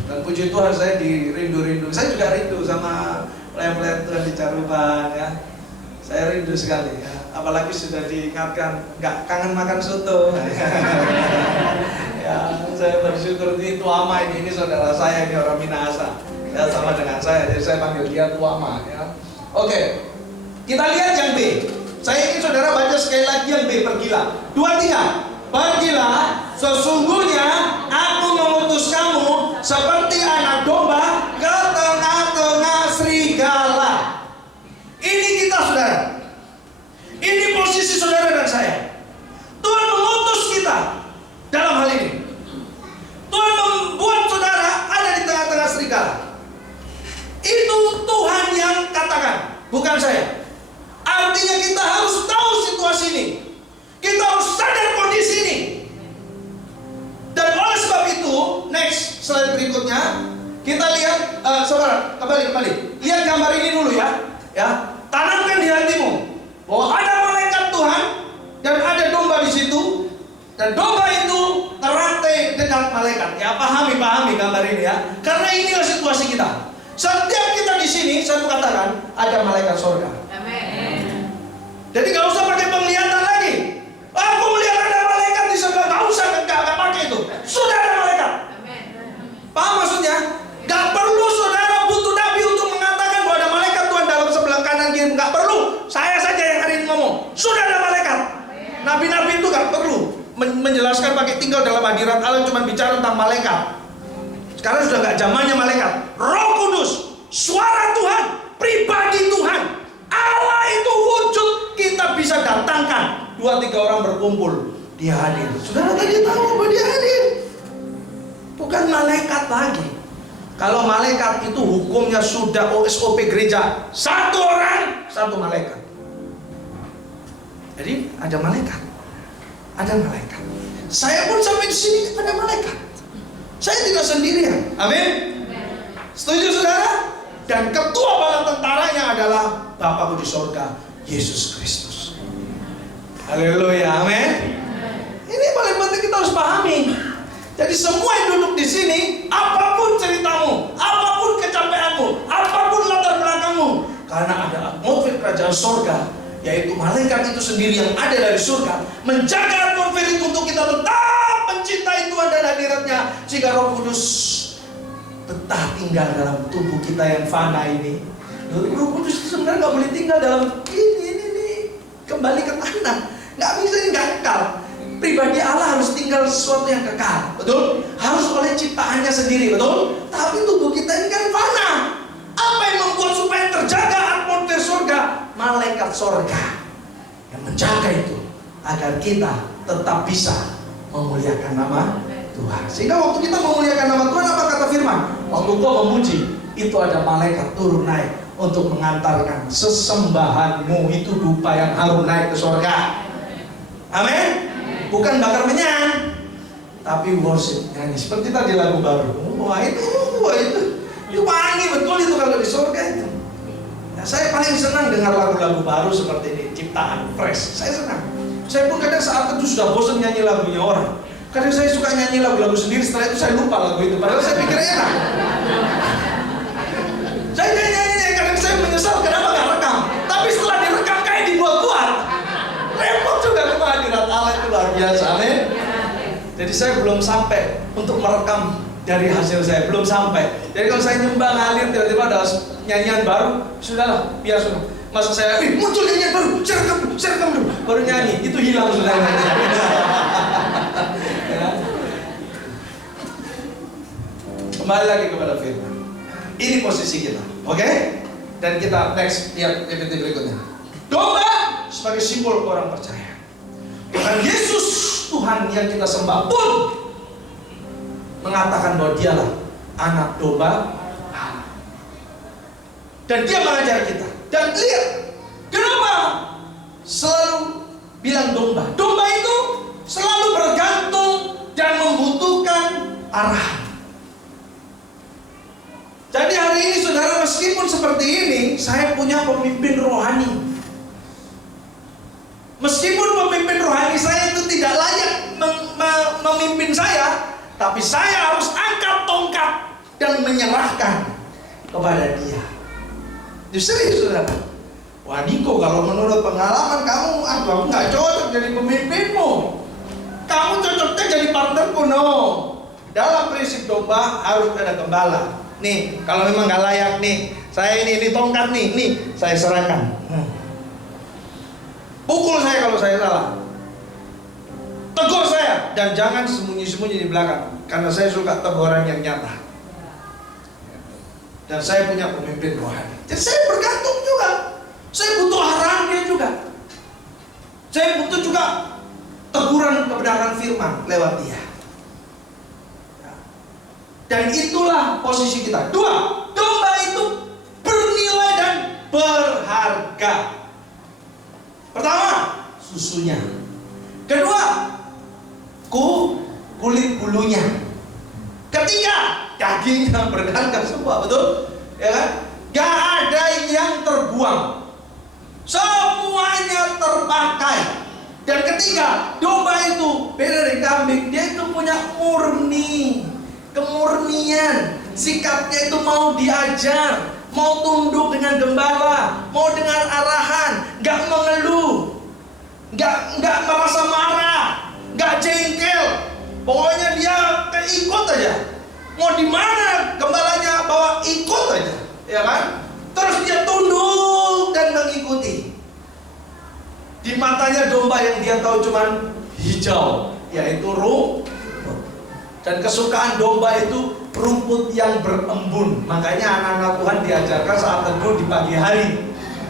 Dan puji Tuhan saya dirindu-rindu. Saya juga rindu sama pelayan-pelayan Tuhan di Caruban, ya. Saya rindu sekali, ya. Apalagi sudah diingatkan, nggak kangen makan soto. Ya, saya bersyukur ini Tuama ini saudara saya, ini orang Minahasa. Ya, sama dengan saya, jadi saya panggil dia Tuama, ya. Oke, kita lihat yang B. Saya ingin saudara baca sekali lagi yang B, pergilah. 2-3. Pergilah, sesungguhnya aku mengutus kamu seperti anak domba ke tengah-tengah serigala. Ini kita saudara. Ini posisi saudara dan saya. Tuhan mengutus kita dalam hal ini. Tuhan membuat saudara ada di tengah-tengah serigala. Itu Tuhan yang katakan, bukan saya. Artinya kita harus tahu situasi ini. Kita harus sadar kondisi ini. Dan oleh sebab itu, next slide berikutnya, kita lihat, saudara, kembali. Lihat gambar ini dulu ya. Tanamkan di hatimu bahwa ada malaikat Tuhan dan ada domba di situ. Dan domba itu terantai dekat malaikat. Ya, pahami gambar ini ya. Karena inilah situasi kita. Setiap kita di sini, saya katakan ada malaikat surga. Amin. Jadi nggak usah pakai penglihatan lagi. Aku melihat ada malaikat di sebelah, nggak usah, nggak pakai itu. Sudah ada malaikat. Amin. Paham maksudnya? Nggak perlu saudara butuh nabi untuk mengatakan bahwa ada malaikat Tuhan dalam sebelah kanan kiri. Nggak perlu. Saya saja yang hari ini ngomong. Sudah ada malaikat. Nabi-nabi itu nggak perlu menjelaskan pakai tinggal dalam hadirat Allah, cuma bicara tentang malaikat. Sekarang sudah nggak zamannya malaikat. Roh Kudus, suara Tuhan, pribadi Tuhan, Allah itu wujud, kita bisa datangkan. 2-3 orang berkumpul, dia hadir. Saudara tadi tahu bahwa dia hadir. Bukan malaikat lagi. Kalau malaikat itu hukumnya sudah SOP gereja, 1 orang, 1 malaikat. Jadi ada malaikat. Ada malaikat. Saya pun sampai di sini ada malaikat. Saya tidak sendirian. Amin. Setuju saudara? Dan ketua bala tentaranya adalah Bapakku di sorga, Yesus Kristus. Haleluya. Amin. Ini paling penting kita harus pahami. Jadi semua yang duduk di sini, apapun ceritamu, apapun kecapeanmu, apapun latar belakangmu, karena ada atmosfer kerajaan sorga, yaitu malaikat itu sendiri yang ada dari surga, menjaga atmosfer itu untuk kita tetap mencintai Tuhan dan hadiratnya, sehingga Roh Kudus betah tinggal dalam tubuh kita yang fana ini. Roh Kudus sebenarnya nggak boleh tinggal dalam ini kembali ke tanah, nggak bisa, ini nggak kekal. Pribadi Allah harus tinggal sesuatu yang kekal, betul? Harus oleh ciptaannya sendiri, betul? Tapi tubuh kita ini kan fana. Apa yang membuat supaya terjaga atmosfer surga? Malaikat surga yang menjaga itu, agar kita tetap bisa memuliakan nama Tuhan. Sehingga waktu kita memuliakan nama Tuhan, apa kata firman? Waktu kau memuji, itu ada malaikat turun naik untuk mengantarkan sesembahanmu, itu dupa yang harum naik ke surga. Amin. Bukan bakar menyan, tapi worship, nyanyi. Seperti tadi lagu baru. Wah itu wangi betul itu kalau di surga itu. Nah, saya paling senang dengar lagu-lagu baru seperti ini, ciptaan fresh. Saya senang. Saya pun kadang saat itu sudah bosan nyanyi lagunya orang. Kadang saya suka nyanyi lagu-lagu sendiri, setelah itu saya lupa lagu itu. Padahal saya pikir enak. Saya nyanyi, kadang saya luar biasa, amin. Jadi saya belum sampai untuk merekam dari hasil saya, belum sampai. Jadi kalau saya nyembah ngalir tiba-tiba ada nyanyian baru, sudahlah, biar sudah. Masa saya, muncul nyanyian baru, saya rekam dulu, baru nyanyi, itu hilang sudah nyanyian. Ya. Kembali lagi kepada firman. Ini posisi kita, oke? Dan kita next, lihat PPT berikutnya. Domba sebagai simbol orang percaya. Tuhan Yesus, Tuhan yang kita sembah pun mengatakan bahwa dialah anak domba Allah. Dan dia mengajar kita. Dan lihat, kenapa selalu bilang domba? Domba itu selalu bergantung dan membutuhkan arahan. Jadi hari ini saudara, meskipun seperti ini, saya punya pemimpin rohani. Meskipun pemimpin rohani saya itu tidak layak memimpin saya, tapi saya harus angkat tongkat dan menyerahkan kepada dia. Serius saudara. Wah Niko, kalau menurut pengalaman kamu, aku nggak cocok jadi pemimpinmu. Kamu cocoknya jadi partnerku, no. Dalam prinsip domba harus ada gembala. Nih, kalau memang nggak layak nih, saya ini tongkat nih, saya serahkan. Pukul saya kalau saya salah, tegur saya, dan jangan sembunyi-sembunyi di belakang, karena saya suka teguran yang nyata. Dan saya punya pemimpin rohani. Jadi saya bergantung juga. Saya butuh arahan dia juga. Saya butuh juga teguran kebenaran firman lewat dia. Dan itulah posisi kita. Dua, domba itu bernilai dan berharga. Pertama, susunya. Kedua, kulit bulunya. Ketiga, dagingnya berharga semua, betul? Ya kan? Gak ada yang terbuang. Semuanya terpakai. Dan ketiga, domba itu beda dari kambing. Dia itu punya murni, kemurnian. Sikapnya itu mau diajar, mau tunduk dengan gembala, mau dengar arahan, gak mengeluh, gak merasa marah, gak jengkel. Pokoknya dia ikut aja. Mau di mana gembalanya bawa, ikut aja, ya kan? Terus dia tunduk dan mengikuti. Di matanya domba yang dia tahu cuman hijau, yaitu rumput. Dan kesukaan domba itu rumput yang berembun. Makanya anak-anak Tuhan diajarkan saat teduh di pagi hari,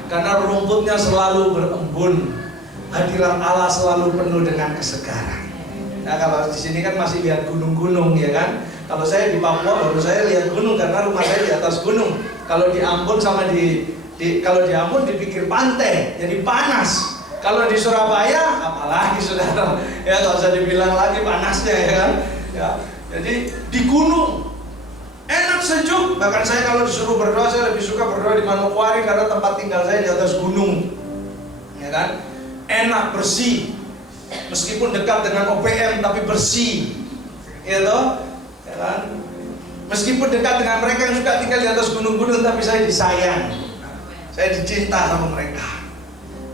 karena rumputnya selalu berembun. Hadirat Allah selalu penuh dengan kesegaran. Nah kalau di sini kan masih lihat gunung-gunung, ya kan? Kalau saya di Papua baru saya lihat gunung karena rumah saya di atas gunung. Kalau di Ambon sama kalau di Ambon di pinggir pantai, jadi panas. Kalau di Surabaya, apalagi saudara, ya nggak usah dibilang lagi panasnya, ya kan? Ya, jadi di gunung enak, sejuk. Bahkan saya kalau disuruh berdoa, saya lebih suka berdoa di Manokwari karena tempat tinggal saya di atas gunung, ya kan? Enak, bersih. Meskipun dekat dengan OPM tapi bersih, gitu, ya kan? Meskipun dekat dengan mereka yang suka tinggal di atas gunung-gunung, tapi saya disayang, saya dicinta sama mereka.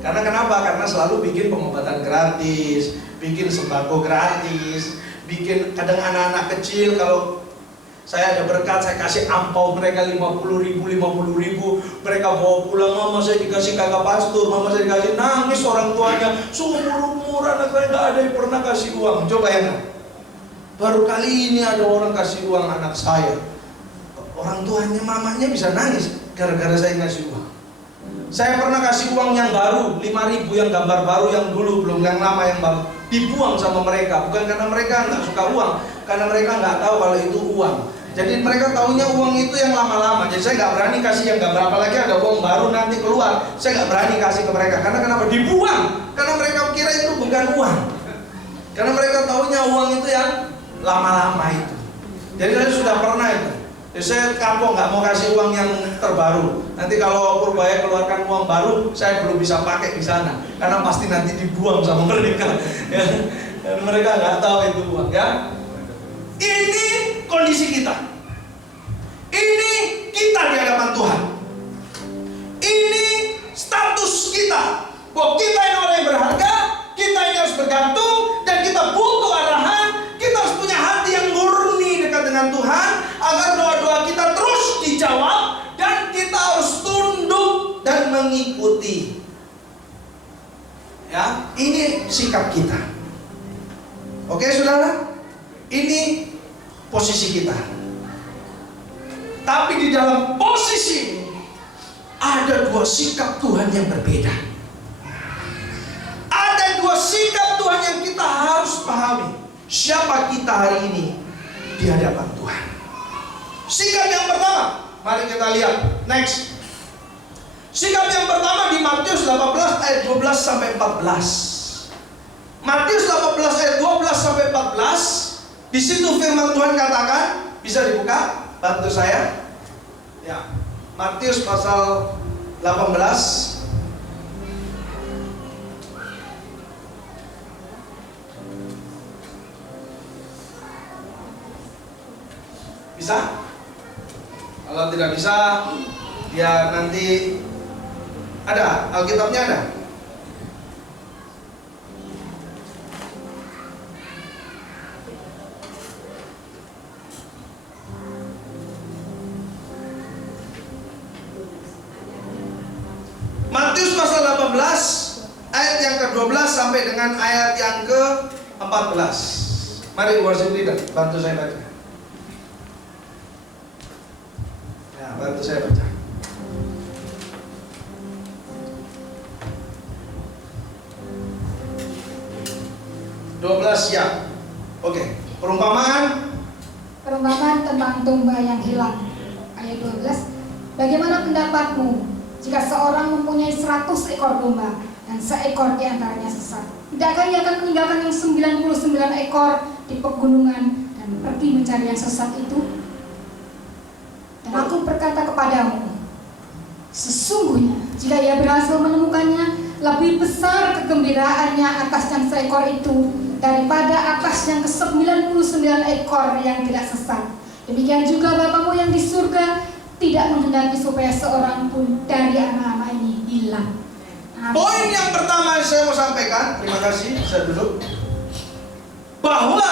Karena kenapa? Karena selalu bikin pengobatan gratis, bikin sembako gratis, bikin kadang anak-anak kecil kalau saya ada berkat, saya kasih ampau mereka 50.000. Mereka bawa pulang, mama saya dikasih kakak pastor, mama saya dikasih, nangis orang tuanya. Seumur-umur anak saya gak ada yang pernah kasih uang. Coba ya kan? Baru kali ini ada orang kasih uang anak saya. Orang tuanya, mamanya bisa nangis gara-gara saya ngasih uang. Saya pernah kasih uang yang baru, 5.000 yang gambar baru, yang dulu, belum yang lama, yang baru. Dibuang sama mereka, bukan karena mereka nggak suka uang, karena mereka nggak tahu kalau itu uang. Jadi mereka taunya uang itu yang lama-lama. Jadi saya nggak berani kasih yang gambar, apalagi ada uang baru nanti keluar. Saya nggak berani kasih ke mereka. Karena kenapa? Dibuang. Karena mereka kira itu bukan uang. Karena mereka taunya uang itu yang lama-lama itu. Jadi saya sudah pernah itu. Jadi saya kapok, nggak mau kasih uang yang terbaru. Nanti kalau Purbaya keluarkan uang baru, saya belum bisa pakai di sana. Karena pasti nanti dibuang sama mereka. Ya. Dan mereka nggak tahu itu uang, ya. Ini kondisi kita. Ini kita di hadapan Tuhan. Ini status kita. Bahwa kita ini orang yang berharga, kita ini harus bergantung, dan firman Tuhan, agar doa-doa kita terus dijawab, dan kita harus tunduk dan mengikuti. Ya, ini sikap kita. Oke, saudara? Ini posisi kita. Tapi di dalam posisi ini ada dua sikap Tuhan yang berbeda. Ada dua sikap Tuhan yang kita harus pahami. Siapa kita hari ini di hadapan Tuhan? Sikap yang pertama, mari kita lihat. Next. Sikap yang pertama di Matius 18 ayat 12 sampai 14. Matius 18 ayat 12 sampai 14. Di situ firman Tuhan katakan, bisa dibuka? Bantu saya. Ya. Matius pasal 18. Bisa? Kalau tidak bisa, ya nanti ada, Alkitabnya ada. Matius pasal 18 ayat yang ke-12 sampai dengan ayat yang ke-14. Mari worship leader, bantu saya baca. Ya, bantu saya baca. Ya. Oke. Perumpamaan tentang domba yang hilang. Ayat 12. Bagaimana pendapatmu jika seorang mempunyai 100 ekor domba dan seekor di antaranya sesat? Tidakkah ia akan meninggalkan yang 99 ekor di pegunungan dan pergi mencari yang sesat itu? Dan aku berkata kepadamu, sesungguhnya jika ia berhasil menemukannya, lebih besar kegembiraannya atas yang seekor itu daripada atas yang ke-99 ekor yang tidak sesat. Demikian juga Bapamu yang di surga tidak menghendaki supaya seorang pun dari anak-anak ini hilang. Poin yang pertama yang saya mau sampaikan, terima kasih, saya duduk, bahwa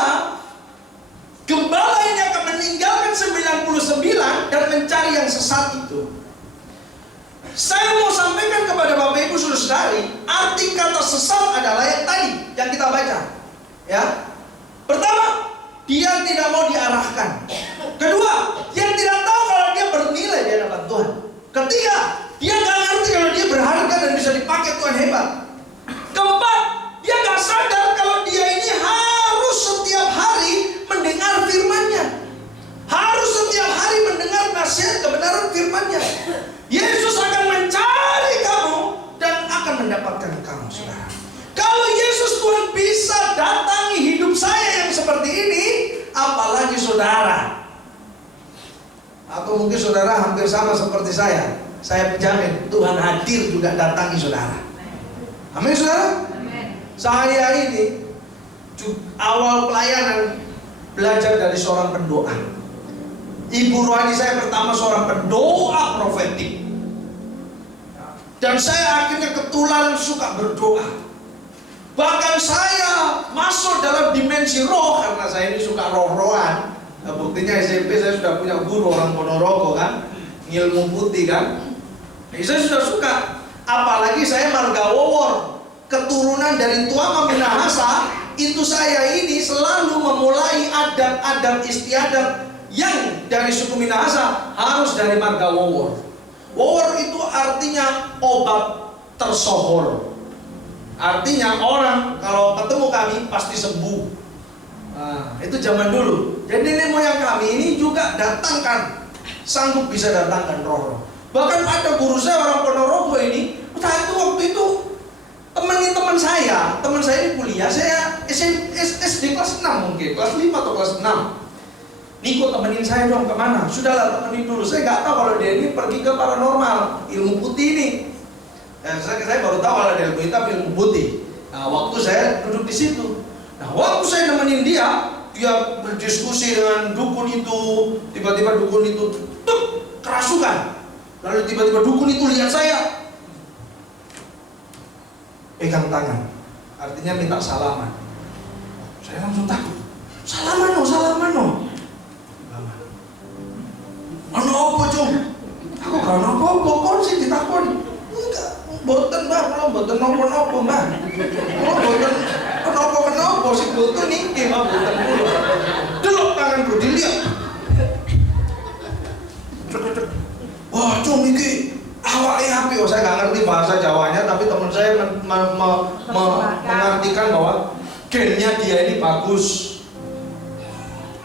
gembala ini akan meninggalkan 99 dan mencari yang sesat itu. Saya mau sampaikan kepada Bapak Ibu Saudara-saudari, arti kata sesat adalah yang tadi yang kita baca. Ya, pertama, dia tidak mau diarahkan. Kedua, dia tidak tahu kalau dia bernilai di hadapan Tuhan. Ketiga, dia nggak ngerti kalau dia berharga dan bisa dipakai Tuhan hebat. Keempat, dia nggak sadar kalau dia ini harus setiap hari mendengar firman-Nya, harus setiap hari mendengar nasihat kebenaran firman-Nya. Yesus akan mencari kamu dan akan mendapatkan kamu, saudara. Kalau Yesus Tuhan bisa datangi hidup saya yang seperti ini, apalagi saudara. Atau mungkin saudara hampir sama seperti saya. Saya jamin Tuhan hadir juga datangi saudara. Amin, saudara. Saya ini awal pelayanan belajar dari seorang pendoa. Ibu rohani saya pertama seorang pendoa profetik. Dan saya akhirnya ketularan suka berdoa. Bahkan saya masuk dalam dimensi roh karena saya ini suka roh-rohan. Nah, buktinya SMP saya sudah punya guru orang Ponorogo kan, ngilmu putih kan. Jadi saya sudah suka. Apalagi saya Margawowor, keturunan dari Tuama Minahasa. Itu saya ini selalu memulai adat-adat istiadat yang dari suku Minahasa harus dari Margawowor. Wowor itu artinya obat tersohor. Artinya orang kalau ketemu kami pasti sembuh. Nah, itu zaman dulu. Jadi nenek moyang kami ini juga datangkan, sanggup bisa datangkan roh-roh. Bahkan ada guru saya orang Ponorogo ini, waktu itu teman saya ini kuliah, saya SD kelas 6 mungkin, kelas 5 atau kelas 6. Niko temenin saya dong kemana? Sudahlah temenin dulu. Saya nggak tahu kalau dia ini pergi ke paranormal, ilmu putih ini. Saya baru tahu kalau dia ilmu hitam, ilmu putih. Nah, waktu saya duduk di situ. Nah, waktu saya nemenin dia berdiskusi dengan dukun itu. Tiba-tiba dukun itu kerasukan. Lalu tiba-tiba dukun itu lihat saya, pegang tangan, artinya minta salaman. Saya langsung takut. Salaman no. mboten napa-napa, Mbah. Kula mboten kenapa-kenapa, sing mboten niki, Mbah, mboten kula. Delok tanganku dilihat. Wah, cum iki awake apik. Oh, saya nggak ngerti bahasa Jawanya, tapi teman saya mengartikan bahwa gennya dia ini bagus,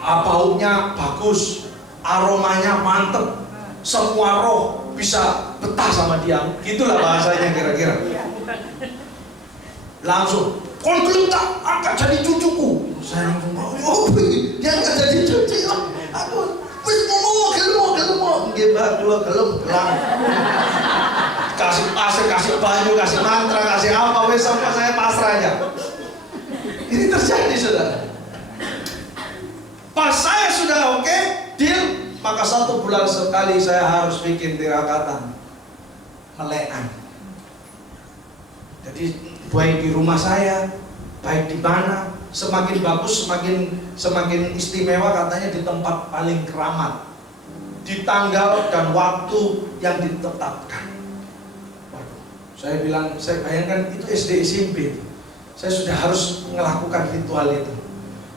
baunya bagus, aromanya mantep, semua roh bisa betah sama dia. Gitulah bahasanya kira-kira. Langsung, kon gelem tak angkat jadi cucuku. Saya langsung, oh, dia angkat jadi cucu. Aku wis gelem, nggih Mbak, kula gelem. Kasih pasir, kasih banyu, kasih mantra, kasih apa, wis sampai saya pasrah aja. Ini terjadi, saudara. Pas saya sudah oke, deal, maka 1 bulan sekali saya harus bikin tirakatan melekan. Jadi baik di rumah saya, baik di mana, semakin bagus, semakin istimewa katanya di tempat paling keramat, di tanggal dan waktu yang ditetapkan. Saya bilang, saya bayangkan itu SD SMP. Saya sudah harus melakukan ritual itu.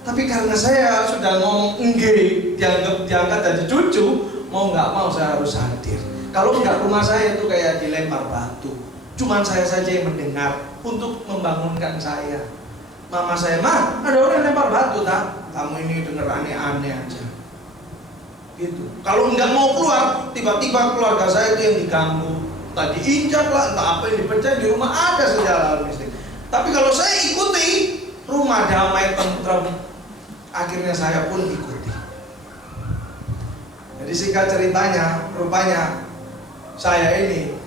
Tapi karena saya sudah ngomong enggak, diangkat jadi cucu, mau nggak mau saya harus hadir. Kalau nggak, rumah saya itu kayak dilempar batu. Cuman saya saja yang mendengar untuk membangunkan saya. Mama saya, "Ma, ada orang yang lempar batu, tak? Kamu ini denger aneh-aneh aja." Gitu. Kalau nggak mau keluar, tiba-tiba keluarga saya itu yang diganggu. Tadi injak lah, entah apa yang dipecah di rumah ada sejarah mistik. Tapi kalau saya ikuti, rumah damai, tentrem. Akhirnya saya pun ikuti. Jadi singkat ceritanya, rupanya saya ini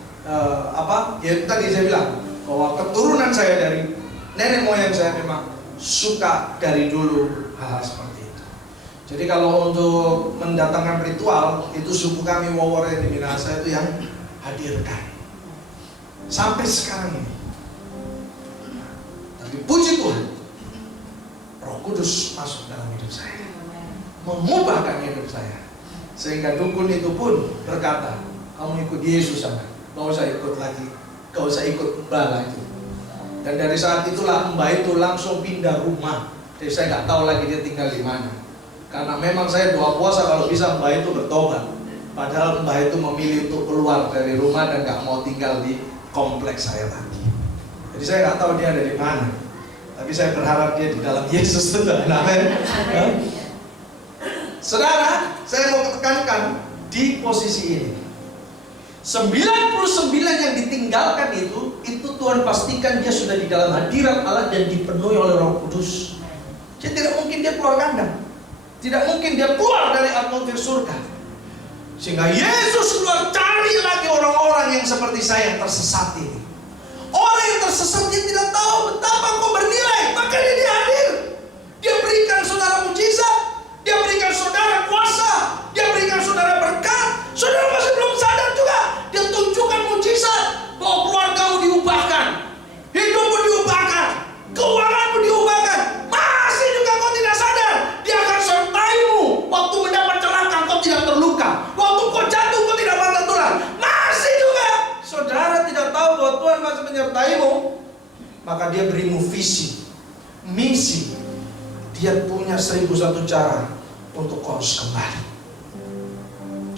ya tadi saya bilang bahwa keturunan saya dari nenek moyang saya memang suka dari dulu hal seperti itu. Jadi kalau untuk mendatangkan ritual, itu suku kami Wawore di Minahasa itu yang hadirkan sampai sekarang ini. Tapi puji Tuhan, Roh Kudus masuk dalam hidup saya, mengubahkan hidup saya, sehingga dukun itu pun berkata, "Kamu ikut Yesus sana, gak usah ikut lagi, gak usah ikut Mbah lagi." Dan dari saat itulah Mbah itu langsung pindah rumah. Jadi saya nggak tahu lagi dia tinggal di mana, karena memang saya doa puasa kalau bisa Mbah itu bertobat. Padahal Mbah itu memilih untuk keluar dari rumah dan gak mau tinggal di kompleks saya lagi. Jadi saya gak tahu dia ada di mana. Tapi saya berharap dia di dalam Yesus. Amin. Saudara, saya mau tekankan di posisi ini. 99 yang ditinggalkan itu Tuhan pastikan dia sudah di dalam hadirat Allah dan dipenuhi oleh Roh Kudus. Jadi tidak mungkin dia keluar kandang. Tidak mungkin dia keluar dari atmosfer surga. Sehingga Yesus keluar cari lagi orang-orang yang seperti saya yang tersesat ini. Orang yang tersesat dia tidak tahu betapa kau bernilai, makanya dia hadir. Dia berikan saudara mujizat, dia berikan saudara kuasa, dia berikan saudara berkat. Saudara masih belum sadar juga, dia tunjukkan mujizat bahwa keluargamu diubahkan, hidupmu diubahkan, keuanganmu diubahkan. Masih juga kau tidak sadar, dia akan sertaimu waktu mendapat celaka kau tidak terluka. Waktu kau jatuh kau tidak patah tulang. Masih juga saudara tidak tahu bahwa Tuhan masih menyertaimu. Maka dia berimu visi, misi. Dia punya 1001 cara untuk kau harus kembali.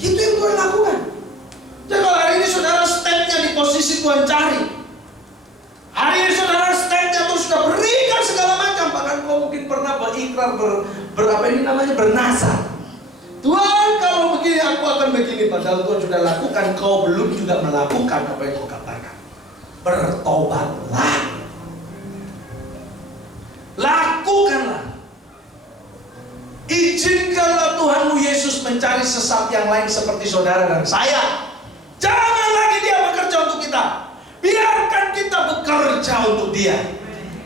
Gitu yang Tuhan lakukan. Jadi kalau hari ini saudara stepnya di posisi Tuhan cari, hari ini saudara stepnya tuh sudah berikan segala macam. Bahkan kau mungkin pernah berikrar bernasar. Tuhan kalau begini aku akan begini. Padahal Tuhan sudah lakukan, kau belum juga melakukan apa yang kau katakan. Bertobatlah. Lakukanlah. Izinkanlah Tuhanmu Yesus mencari sesat yang lain seperti saudara dan saya. Jangan lagi dia bekerja untuk kita. Biarkan kita bekerja untuk dia.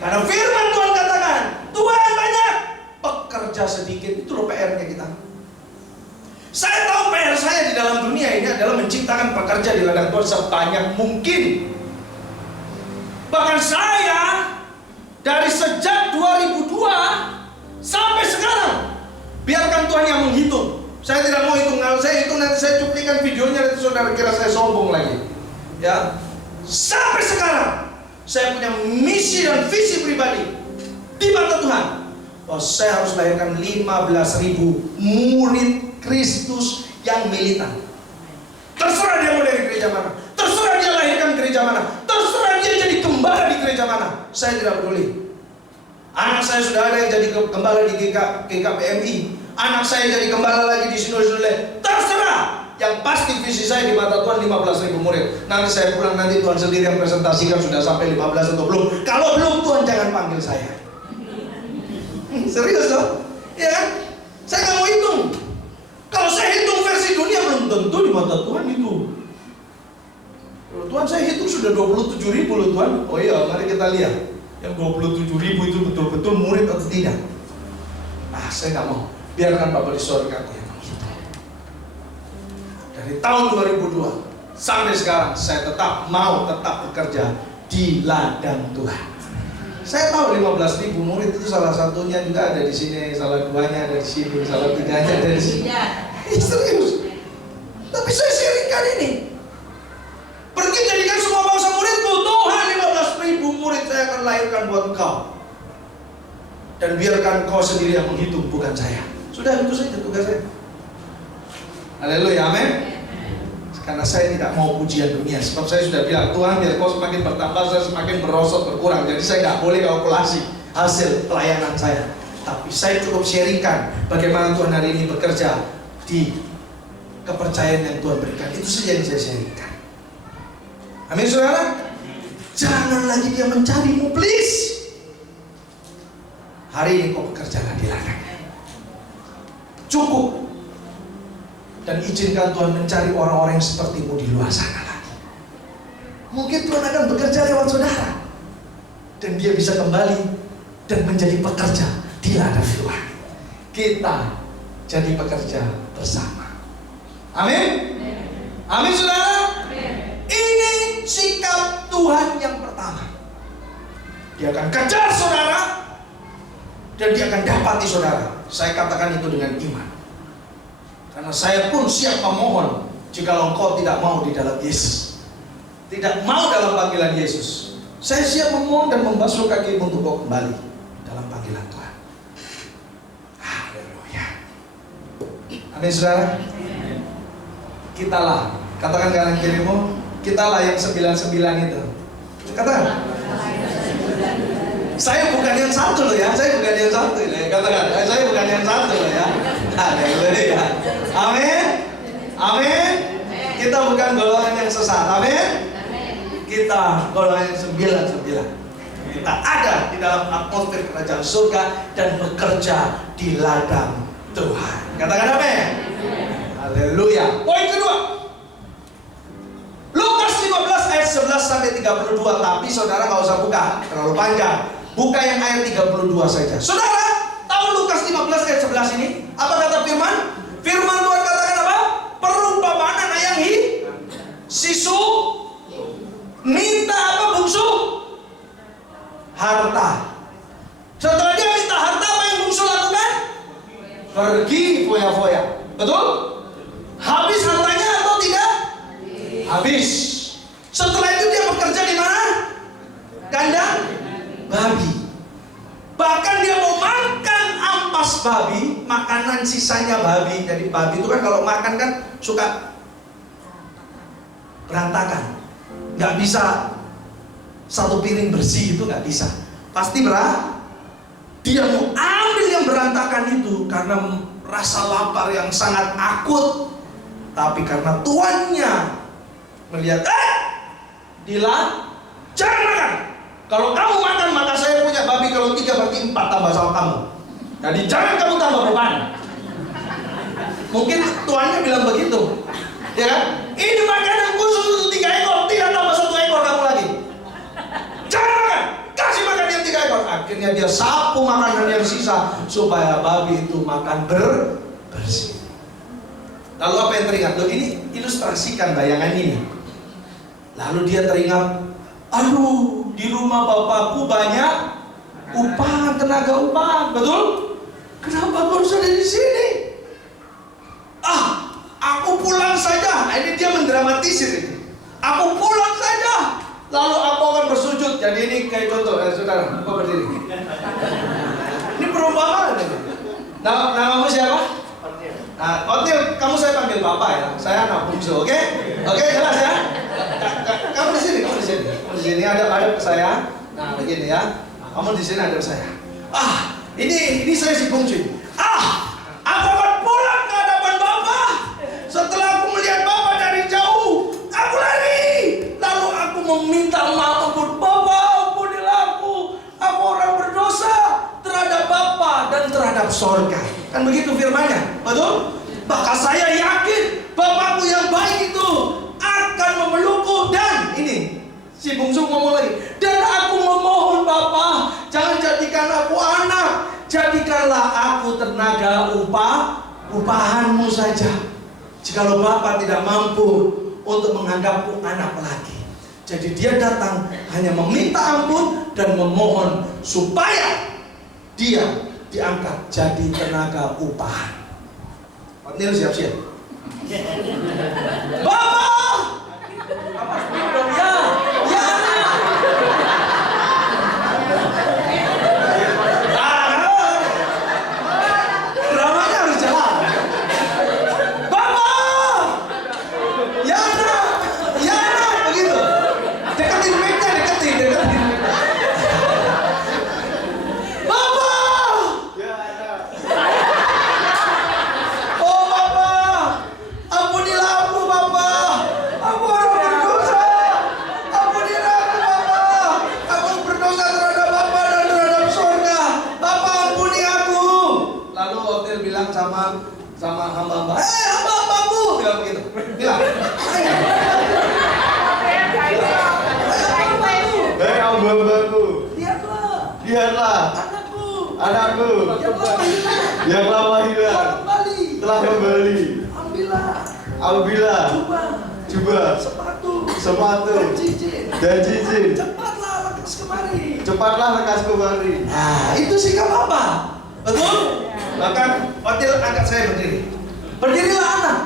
Karena firman Tuhan katakan, Tuhan banyak, pekerja sedikit. Itu loh PR-nya kita. Saya tahu PR saya di dalam dunia ini adalah menciptakan pekerja di ladang Tuhan sebanyak mungkin. Bahkan saya dari sejak 2002 sampai sekarang, biarkan Tuhan yang menghitung. Saya tidak mau hitung. Kalau saya hitung nanti saya cuplikan videonya, nanti saudara kira saya sombong lagi. Ya, sampai sekarang saya punya misi dan visi pribadi di mata Tuhan. Oh, saya harus lahirkan 15.000 murid Kristus yang militan. Terserah dia mau dari gereja mana, terserah dia lahirkan gereja mana, terserah dia jadi gembala di gereja mana, saya tidak peduli. Anak saya sudah ada yang jadi gembala di GKPMI, anak saya jadi gembala lagi di Sinodus, terserah. Yang pasti visi saya di mata Tuhan 15.000 murid. Nanti saya pulang, nanti Tuhan sendiri yang presentasikan sudah sampai 15 atau belum. Kalau belum, Tuhan jangan panggil saya. Serius loh? Ya kan? Saya nggak mau hitung. Kalau saya hitung versi dunia, belum tentu di mata Tuhan itu. Kalau Tuhan saya hitung sudah 27.000 loh Tuhan. Oh iya, mari kita lihat. Yang 27.000 itu betul-betul murid atau tidak? Saya nggak mau. Biarkan Bapak di surga aku yang menghitung. Dari tahun 2002 sampai sekarang saya tetap bekerja di ladang Tuhan. Saya tahu 15.000 murid itu salah satunya juga ada di sini, salah duanya ada di sini, salah tiganya ada di sini. Serius. Tapi saya sharingkan ini. Pergi jadikan semua bangsa muridku. Tuhan, 15.000 murid saya akan lahirkan buat engkau. Dan biarkan kau sendiri yang menghitung, bukan saya. Sudah, itu saja tugas saya. Haleluya, amin. Karena saya tidak mau pujian dunia. Sebab saya sudah bilang, Tuhan biar kau semakin bertambah, saya semakin merosot, berkurang. Jadi saya nggak boleh kalkulasi hasil pelayanan saya. Tapi saya cukup sharingkan bagaimana Tuhan hari ini bekerja di kepercayaan yang Tuhan berikan. Itu saja yang saya sharingkan. Amin, saudara. Jangan lagi dia mencarimu, please. Hari ini kau bekerjalah di ladangnya. Cukup. Dan izinkan Tuhan mencari orang-orang yang sepertimu di luar sana lagi. Mungkin Tuhan akan bekerja lewat saudara. Dan dia bisa kembali dan menjadi pekerja di ladang Tuhan. Kita jadi pekerja bersama. Amin. Amin, saudara. Ini sikap Tuhan yang pertama. Dia akan kejar saudara dan dia akan dapati saudara. Saya katakan itu dengan iman. Karena saya pun siap memohon jika engkau tidak mau di dalam Yesus, tidak mau dalam panggilan Yesus. Saya siap memohon dan membasuh kakimu untuk kau kembali dalam panggilan Tuhan. Haleluya. Amin, saudara. Kitalah, katakan kanan kirimu, kitalah yang 99 itu. Katakan. Saya bukan yang satu loh ya, saya bukan yang satu ya. Katakan, saya bukan yang satu loh ya. Haleluya. Amin. Amin. Kita bukan golongan yang sesat. Amin. Kita golongan yang 99. Kita ada di dalam atmosfer kerajaan surga dan bekerja di ladang Tuhan. Katakan amin. Haleluya. Poin kedua. Lukas 15 ayat 11 sampai 32. Tapi saudara nggak usah buka, terlalu panjang. Buka yang ayat 32 saja. Saudara, tahu Lukas 15 ayat 11 ini? Apa kata firman? Firman Tuhan katakan apa? Perumpamaan anak yang sisu minta apa bungsu? Harta. Setelah dia minta harta, apa yang bungsu lakukan? Pergi foya-foya. Betul? Habis hartanya atau tidak? Habis. Setelah itu dia bekerja di mana? Kandang babi. Bahkan dia mau makan ampas babi, makanan sisanya babi. Jadi babi itu kan kalau makan kan suka berantakan. Nggak bisa satu piring bersih, itu nggak bisa. Pasti dia mau ambil yang berantakan itu karena rasa lapar yang sangat akut. Tapi karena tuannya melihat, Dila, jangan makan. Kalau kamu makan, maka saya punya babi. Kalau 3 berarti 4 tambah sama kamu. Jadi jangan kamu tambah beban. Mungkin tuannya bilang begitu, ya kan? Ini makanan khusus untuk 3 ekor, tidak tambah 1 ekor kamu lagi. Jangan makan, kasih makan yang 3 ekor. Akhirnya dia sapu makanan yang sisa supaya babi itu makan bersih. Lalu apa yang teringat? Loh, ini ilustrasikan bayangan ini. Lalu dia teringat, aduh, di rumah bapakku banyak upahan, tenaga upahan, betul? Kenapa aku harus ada di sini? Aku pulang saja. Nah, ini dia mendramatisir ini. Aku pulang saja, lalu aku akan bersujud jadi ini kayak contoh, saudara, coba berdiri. Ini perumpamaan ini. Namamu siapa? Nah, Otil, kamu saya panggil Bapak ya. Saya anak bungsu, oke? Oke, jelas ya? Kamu di sini, kamu di sini. Kamu di sini ada ke saya. Nah, begini ya. Kamu di sini ada ke saya. Ini saya si bungsu. Aku akan pulang ke hadapan Bapak. Setelah aku melihat Bapak dari jauh, aku lari. Lalu aku meminta maaf untuk Bapak, ampunilah aku. Aku orang berdosa terhadap Bapa dan terhadap sorga. Kan begitu firman-Nya, betul? Maka saya yakin Bapakku yang baik itu akan memelukku. Dan ini si bungsu ngomong lagi, dan aku memohon Bapa, jangan jadikan aku anak, jadikanlah aku tenaga upahanmu saja. Jikalau Bapa tidak mampu untuk menganggapku anak lagi. Jadi dia datang hanya meminta ampun dan memohon supaya dia diangkat jadi tenaga upahan. Pak Nil siap-siap. Bapak! Apa dong ya? Ya. Dramanya harus jalan. Bapak! Ya nak, ya nak, begitu. Deketin mic-nya, deketin. Bapak! Oh Bapak, ampunilah aku Bapak. Aku orang berdosa. Ampunilah aku Bapak. Aku berdosa terhadap Bapak dan terhadap surga. Bapak ampuni aku. Lalu Otil bilang sama hamba-hamba, hamba-hambaku, bilang begitu. Bilang, hamba-hambaku, lihatlah anakku yang lama hilang telah kembali. Ambillah jubah, sepatu dan cincin. Cepatlah lekas kemari. nah itu sikap Bapak, betul? Bahkan Otil angkat saya berdiri. Berdirilah anak.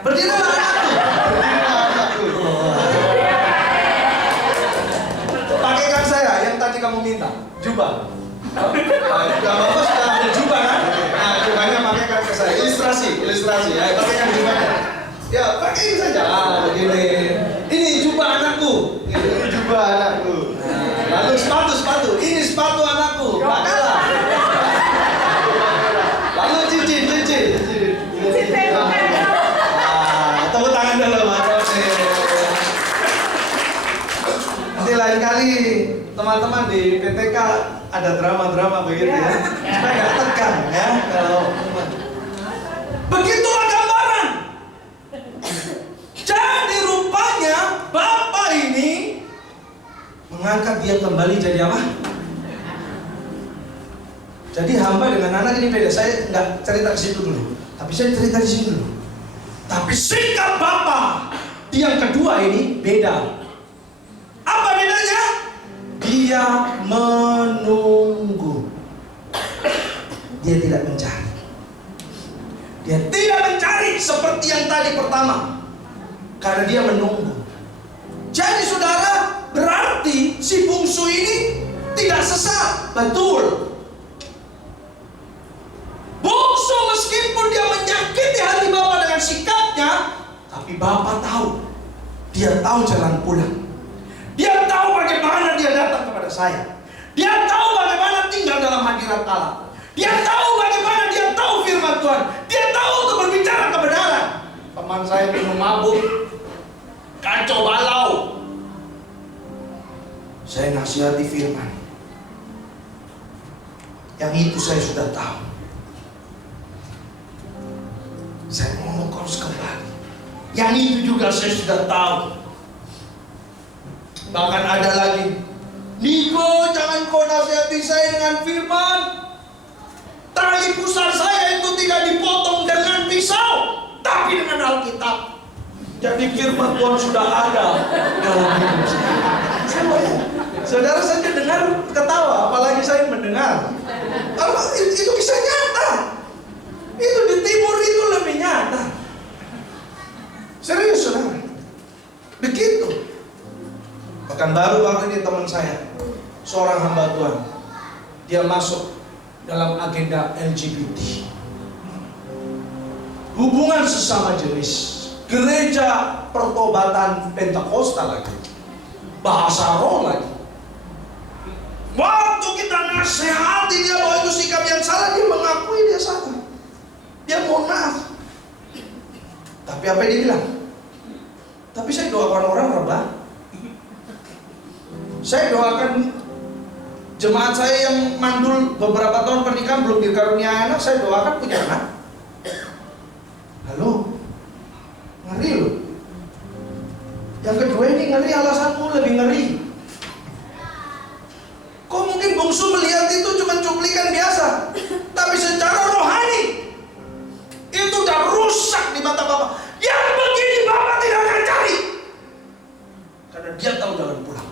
Berdirilah anakku. Pakaikan saya yang tadi kamu minta, jubah. Bapak sudah ambil jubah kan? Nah, jubahnya pakaikan ke saya. Ilustrasi. Ya, pakaikan jubahnya. Ya, pakai ini saja. Begini. Ini jubah anakku. Ini jubah anakku. Lalu sepatu. Ini sepatu anakku. Pakailah. Lalu cincin. Tepuk tangan dulu, Mas. Nanti lain kali teman-teman di PTK ada drama-drama begitu ya, supaya nggak tegang ya kalau begitulah gambaran. Jadi rupanya Bapak ini mengangkat dia kembali jadi apa? Jadi hamba dengan anak ini beda. Saya nggak cerita ke situ dulu, tapi saya cerita di sini dulu. Tapi sikap Bapak yang kedua ini beda. Apa bedanya? Dia menunggu. Dia tidak mencari. Dia tidak mencari seperti yang tadi pertama. Karena dia menunggu. Jadi saudara, berarti si bungsu ini tidak sesat. Betul. Bungsu meskipun dia menyakiti hati Bapak dengan sikapnya, tapi Bapak tahu. Dia tahu jalan pulang. Dia tahu bagaimana dia datang kepada saya. Dia tahu bagaimana tinggal dalam hadirat Allah. Dia tahu bagaimana dia tahu firman Tuhan. Dia tahu untuk berbicara kebenaran. Teman saya minum mabuk, kacau balau. Saya nasihati firman. Yang itu saya sudah tahu. Saya ngomong kau harus kembali. Yang itu juga saya sudah tahu. Bahkan ada lagi, Niko, jangan kau nasihati saya dengan firman. Tali pusar saya itu tidak dipotong dengan pisau, tapi dengan Alkitab. Jadi firman Tuhan sudah ada dalam hidup saya. Saudara saja dengar ketawa, apalagi saya mendengar. Itu kisah nyata. Itu di timur itu lebih nyata. Serius saudara. Begitu. Bahkan Dan baru ini teman saya, seorang hamba Tuhan, dia masuk dalam agenda LGBT, hubungan sesama jenis, gereja pertobatan Pentakosta lagi, bahasa roh lagi. Waktu kita nasihati dia bahwa itu sikap yang salah, dia mengakui dia salah, dia mohon maaf. Tapi apa yang dia bilang? Tapi saya doakan orang rebah. Saya doakan jemaat saya yang mandul beberapa tahun pernikahan belum dikaruniai anak, saya doakan punya anak. Halo, ngeri loh. Yang kedua ini ngeri, alasanmu lebih ngeri. Kok mungkin bungsu melihat itu cuma cuplikan biasa, tapi secara rohani itu udah rusak di mata Bapak. Yang begini Bapak tidak akan cari, karena dia tahu jalan pulang.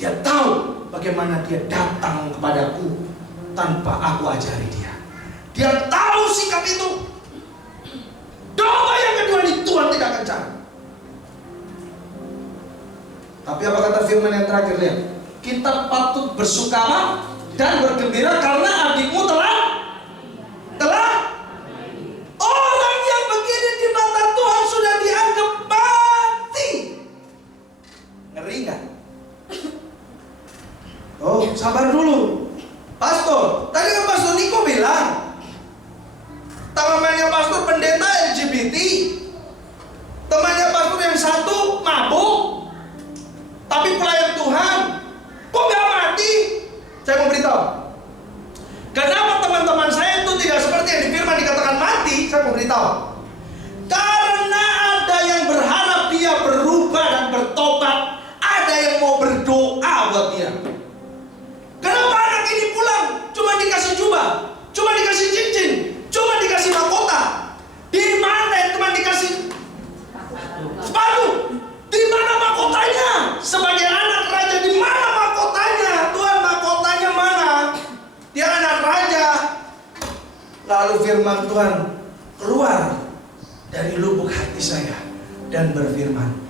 Dia tahu bagaimana dia datang kepadaku tanpa aku ajari dia. Dia tahu sikap itu. Doa yang kedua ini Tuhan tidak akan cari. Tapi apa kata firman yang terakhir? Lihat, kita patut bersukaria dan bergembira karena adikmu telah orang yang begini di mata Tuhan sudah dianggap mati. Ngeri nggak? Oh, sabar dulu, Pastor. Tadi kan Pastor Niko bilang temannya Pastor pendeta LGBT, temannya Pastor yang satu mabuk, tapi pelayan Tuhan. Kok gak mati? Saya mau beritahu, kenapa teman-teman saya itu tidak seperti yang di firman dikatakan mati. Saya mau beritahu, karena ada yang berharap dia berubah dan bertobat, ada yang mau berdoa buat dia. Kenapa anak ini pulang cuma dikasih jubah, cuma dikasih cincin, cuma dikasih mahkota? Di mana yang cuma dikasih sepatu? Di mana mahkotanya? Sebagai anak raja, di mana mahkotanya? Tuhan, mahkotanya mana? Dia anak raja. Lalu firman Tuhan keluar dari lubuk hati saya dan berfirman,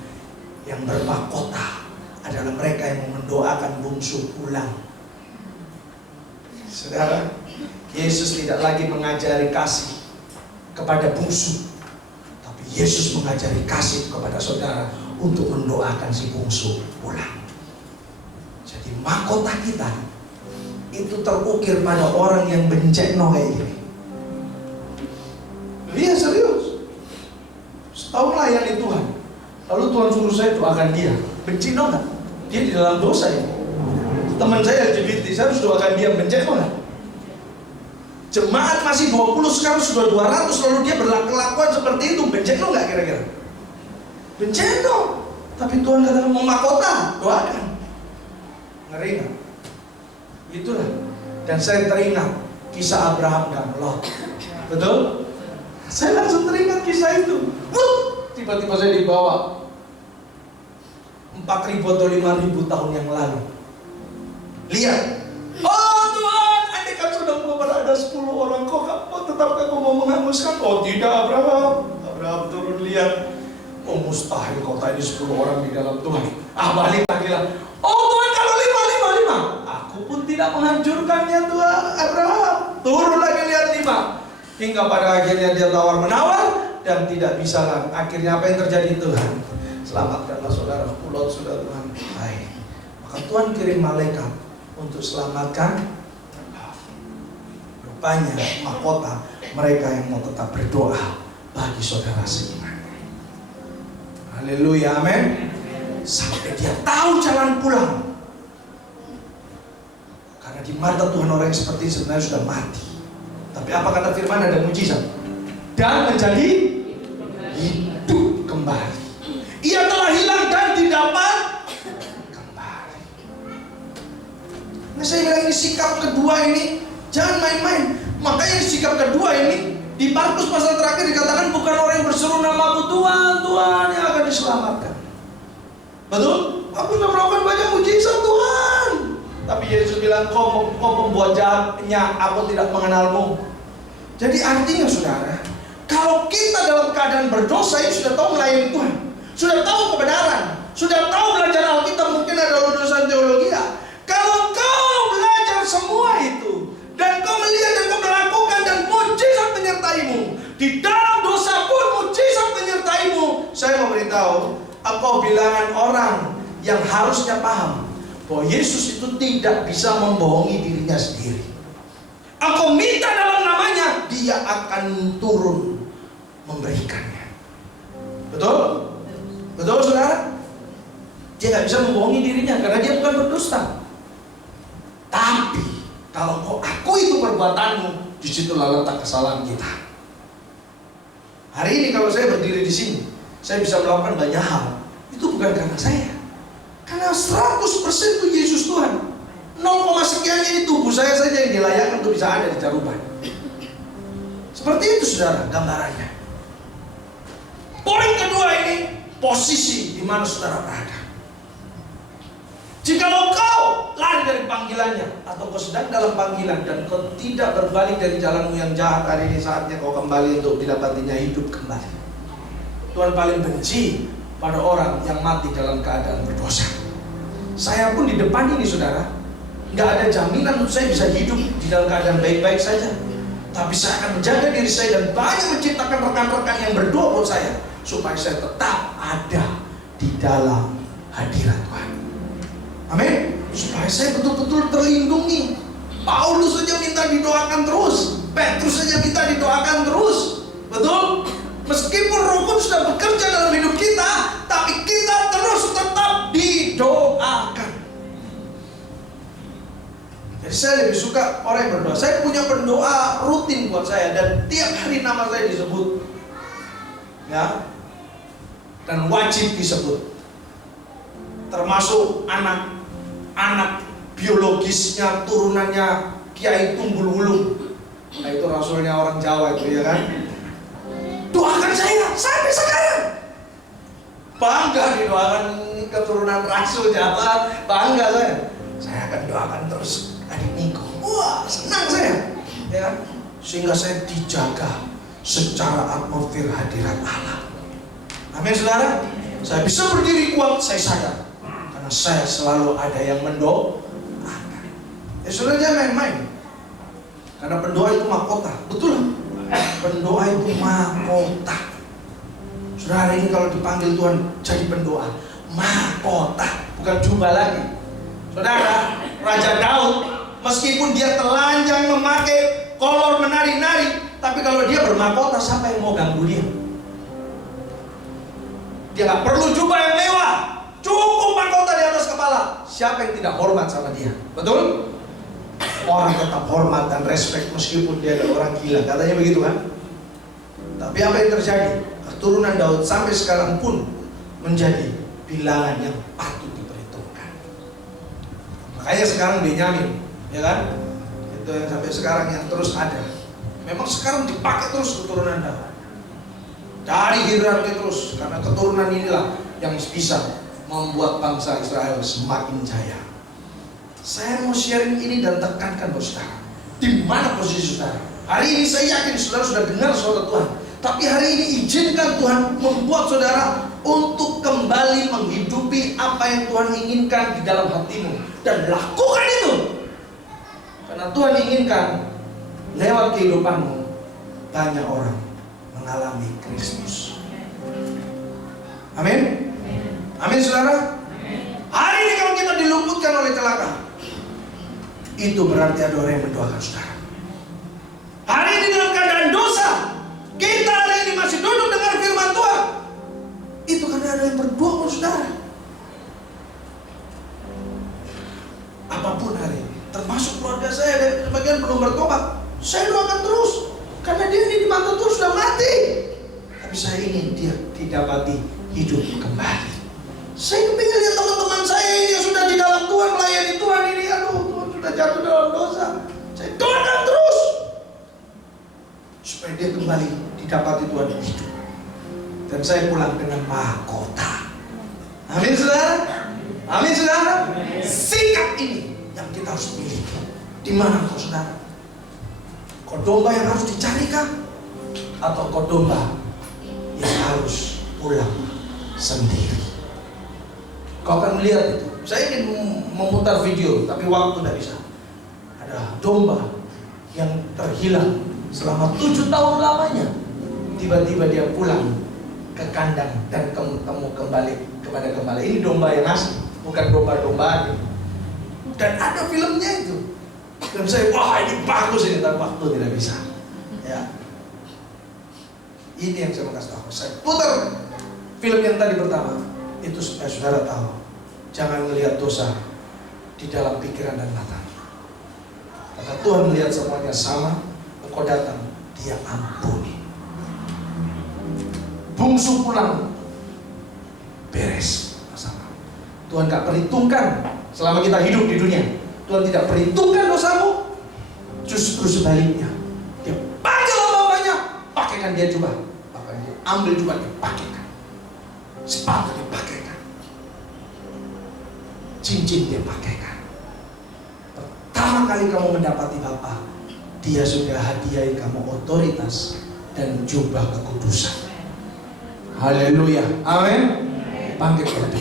yang bermahkota adalah mereka yang mendoakan bungsu pulang. Saudara, Yesus tidak lagi mengajari kasih kepada bungsu, tapi Yesus mengajari kasih kepada saudara untuk mendoakan si bungsu pulang. Jadi mahkota kita itu terukir pada orang yang bencekno kayak gini. Dia serius, setahun layani Tuhan, lalu Tuhan suruh saya doakan dia. Bencino nggak? Dia di dalam dosa ya. Teman saya LGBT, saya harus doakan dia. Benceno nggak? Jemaat masih 20, sekarang sudah 200, lalu dia berlakuan seperti itu. Benceno nggak kira-kira? Benceno. Tapi Tuhan katakan mau mahkota, doakan. Ngeri nggak? Itulah. Dan saya teringat kisah Abraham dan Lot. Betul? Saya langsung teringat kisah itu. Tiba-tiba saya dibawa 4.000 atau 5.000 tahun yang lalu. Lihat, oh Tuhan, andai kan sudah mau berada 10 orang, kok tetap aku mau menghanguskan? Oh tidak, Abraham. Abraham turun lihat. Oh mustahil kota ini 10 orang di dalam Tuhan. Balik lagi lah. Oh Tuhan, kalau 5. Aku pun tidak menghancurkannya Tuhan. Abraham turun lagi lihat 5. Hingga pada akhirnya dia tawar-menawar dan tidak bisa lah. Akhirnya apa yang terjadi? Tuhan, selamatkanlah saudara. Lot sudah Tuhan. Baik. Maka Tuhan kirim malaikat untuk selamatkan. Rupanya mahkota mereka yang mau tetap berdoa bagi saudara seiman. Haleluya, amin. Sampai dia tahu jalan pulang. Karena di mata Tuhan orang yang seperti ini sebenarnya sudah mati. Tapi apa kata firman? Ada mujizat dan menjadi hidup kembali. Ia telah hilang dan didapat kembali. Nah saya bilang ini sikap kedua ini jangan main-main. Makanya sikap kedua ini di Markus pasal terakhir dikatakan bukan orang yang berseru namaku Tuhan, Tuhan yang akan diselamatkan. Betul? Aku sudah melakukan banyak mujizat Tuhan. Tapi Yesus bilang kau pembuat jahatnya, aku tidak mengenalmu. Jadi artinya saudara, kalau kita dalam keadaan berdosa ini sudah tahu melayani Tuhan, sudah tahu kebenaran, sudah tahu belajar Alkitab, mungkin ada lulusan teologi ya. Kalau kau belajar semua itu dan kau melihat dan kau melakukan dan mujizat menyertaimu, di dalam dosa pun mujizat menyertaimu, saya memberitahu, engkau bilangan orang yang harusnya paham bahwa Yesus itu tidak bisa membohongi dirinya sendiri. Engkau minta dalam namanya, dia akan turun memberikannya. Betul? Betul saudara? Dia nggak bisa membohongi dirinya karena dia bukan berdusta. Tapi kalau kau akui itu perbuatanmu, disitulah letak kesalahan kita. Hari ini kalau saya berdiri di sini, saya bisa melakukan banyak hal. Itu bukan karena saya, karena 100% itu Yesus Tuhan. 0, sekian ini tubuh saya saja yang dilayakkan untuk bisa ada di Caruban. Seperti itu saudara gambarannya. Poin kedua ini, posisi di mana saudara berada. Jikalau kau lari dari panggilannya, atau kau sedang dalam panggilan dan kau tidak berbalik dari jalanmu yang jahat, hari ini saatnya kau kembali untuk didapatinya hidup kembali. Tuhan paling benci pada orang yang mati dalam keadaan berdosa. Saya pun di depan ini saudara, nggak ada jaminan untuk saya bisa hidup di dalam keadaan baik-baik saja. Tapi saya akan menjaga diri saya dan banyak menciptakan rekan-rekan yang berdoa buat saya, supaya saya tetap ada di dalam hadirat Tuhan. Amin. Supaya saya betul-betul terlindungi. Paulus saja minta didoakan terus, Petrus saja minta didoakan terus. Betul? Meskipun Roh Kudus sudah bekerja dalam hidup kita, tapi kita terus tetap didoakan. Jadi saya lebih suka orang yang berdoa. Saya punya pendoa rutin buat saya, dan tiap hari nama saya disebut, ya, dan wajib disebut. Termasuk anak biologisnya, turunannya Kiai Tunggul Wulung. Nah itu rasulnya orang Jawa itu, ya kan? Doakan saya sampai sekarang. Bangga didoakan keturunan rasul Jawa, bangga saya. Saya akan doakan terus adik Niko. Wah, senang saya, ya. Sehingga saya dijaga secara atmosfer hadirat Allah. Amin saudara. Saya bisa berdiri kuat, saya sadar, karena saya selalu ada yang mendoakan. Ya saudara, jangan main-main. Karena pendoa itu mahkota, betul? Pendoa itu mahkota. Saudara, ini kalau dipanggil Tuhan jadi pendoa, mahkota, bukan jubah lagi. Saudara, Raja Daud, meskipun dia telanjang memakai kolor menari-nari, tapi kalau dia bermahkota, siapa yang mau ganggu dia? Dia gak perlu jubah yang mewah, cukup mahkota di atas kepala. Siapa yang tidak hormat sama dia? Betul? Orang tetap hormat dan respect meskipun dia adalah orang gila, katanya begitu kan? Tapi apa yang terjadi? Keturunan Daud sampai sekarang pun menjadi bilangan yang patut diperhitungkan. Makanya sekarang Benyamin, ya kan? Itu yang sampai sekarang yang terus ada. Memang sekarang dipakai terus keturunan Daud. Dari hierarki terus, karena keturunan inilah yang bisa membuat bangsa Israel semakin jaya. Saya mau sharing ini dan tekankan buat saudara, di mana posisi saudara. Hari ini saya yakin saudara sudah dengar suara Tuhan, tapi hari ini izinkan Tuhan membuat saudara untuk kembali menghidupi apa yang Tuhan inginkan di dalam hatimu, dan lakukan itu. Karena Tuhan inginkan lewat kehidupanmu banyak orang mengalami Kristus. Amin. Amin saudara. Hari ini kalau kita diluputkan oleh celaka, itu berarti ada orang yang mendoakan saudara. Hari ini dalam keadaan dosa, kita hari ini masih duduk dengar firman Tuhan, itu karena ada yang berdoa untuk saudara. Apapun hari ini, termasuk keluarga saya, dan sebagian belum bertobat, saya doakan terus, karena dia ini di mata Tuhan sudah mati, tapi saya ingin dia didapati hidup kembali. Saya kepingin lihat teman-teman saya ini yang sudah di dalam Tuhan, melayani Tuhan ini, aduh, Tuhan sudah jatuh dalam dosa. Saya doakan terus supaya dia kembali didapati Tuhan hidup, dan saya pulang dengan mahkota. Amin saudara. Amin saudara. Sikap ini yang kita harus miliki. Di mana kau saudara? Kau domba yang harus dicarikan, atau kau domba yang harus pulang sendiri? Kau akan melihat itu. Saya ingin memutar video, tapi waktu tidak bisa. Ada domba yang terhilang selama 7 tahun lamanya. Tiba-tiba dia pulang ke kandang dan ketemu kembali kepada gembala. Ini domba yang asli, bukan domba-dombaan. Dan ada filmnya itu. Dan saya, wah ini bagus ini, tapi waktu tidak bisa. Ya. Ini yang saya mau kasih tahu. Saya putar film yang tadi pertama itu supaya saudara tahu, jangan melihat dosa di dalam pikiran dan mata. Karena Tuhan melihat semuanya sama. Engkau datang, Dia ampuni. Bungsu pulang, beres masalah. Tuhan gak perhitungkan selama kita hidup di dunia. Tuhan tidak perhitungkan dosamu. Justru sebaliknya, Dia panggil hamba-hambanya, pakaikan dia jubah. Bahkan dia ambil jubah, dia pakaikan. Sepatu dia pakaikan. Cincin dia pakaikan. Pertama kali kamu mendapati Bapa, Dia sudah hadiahi kamu otoritas dan jubah kekudusan. Haleluya. Amin. Panggil kepada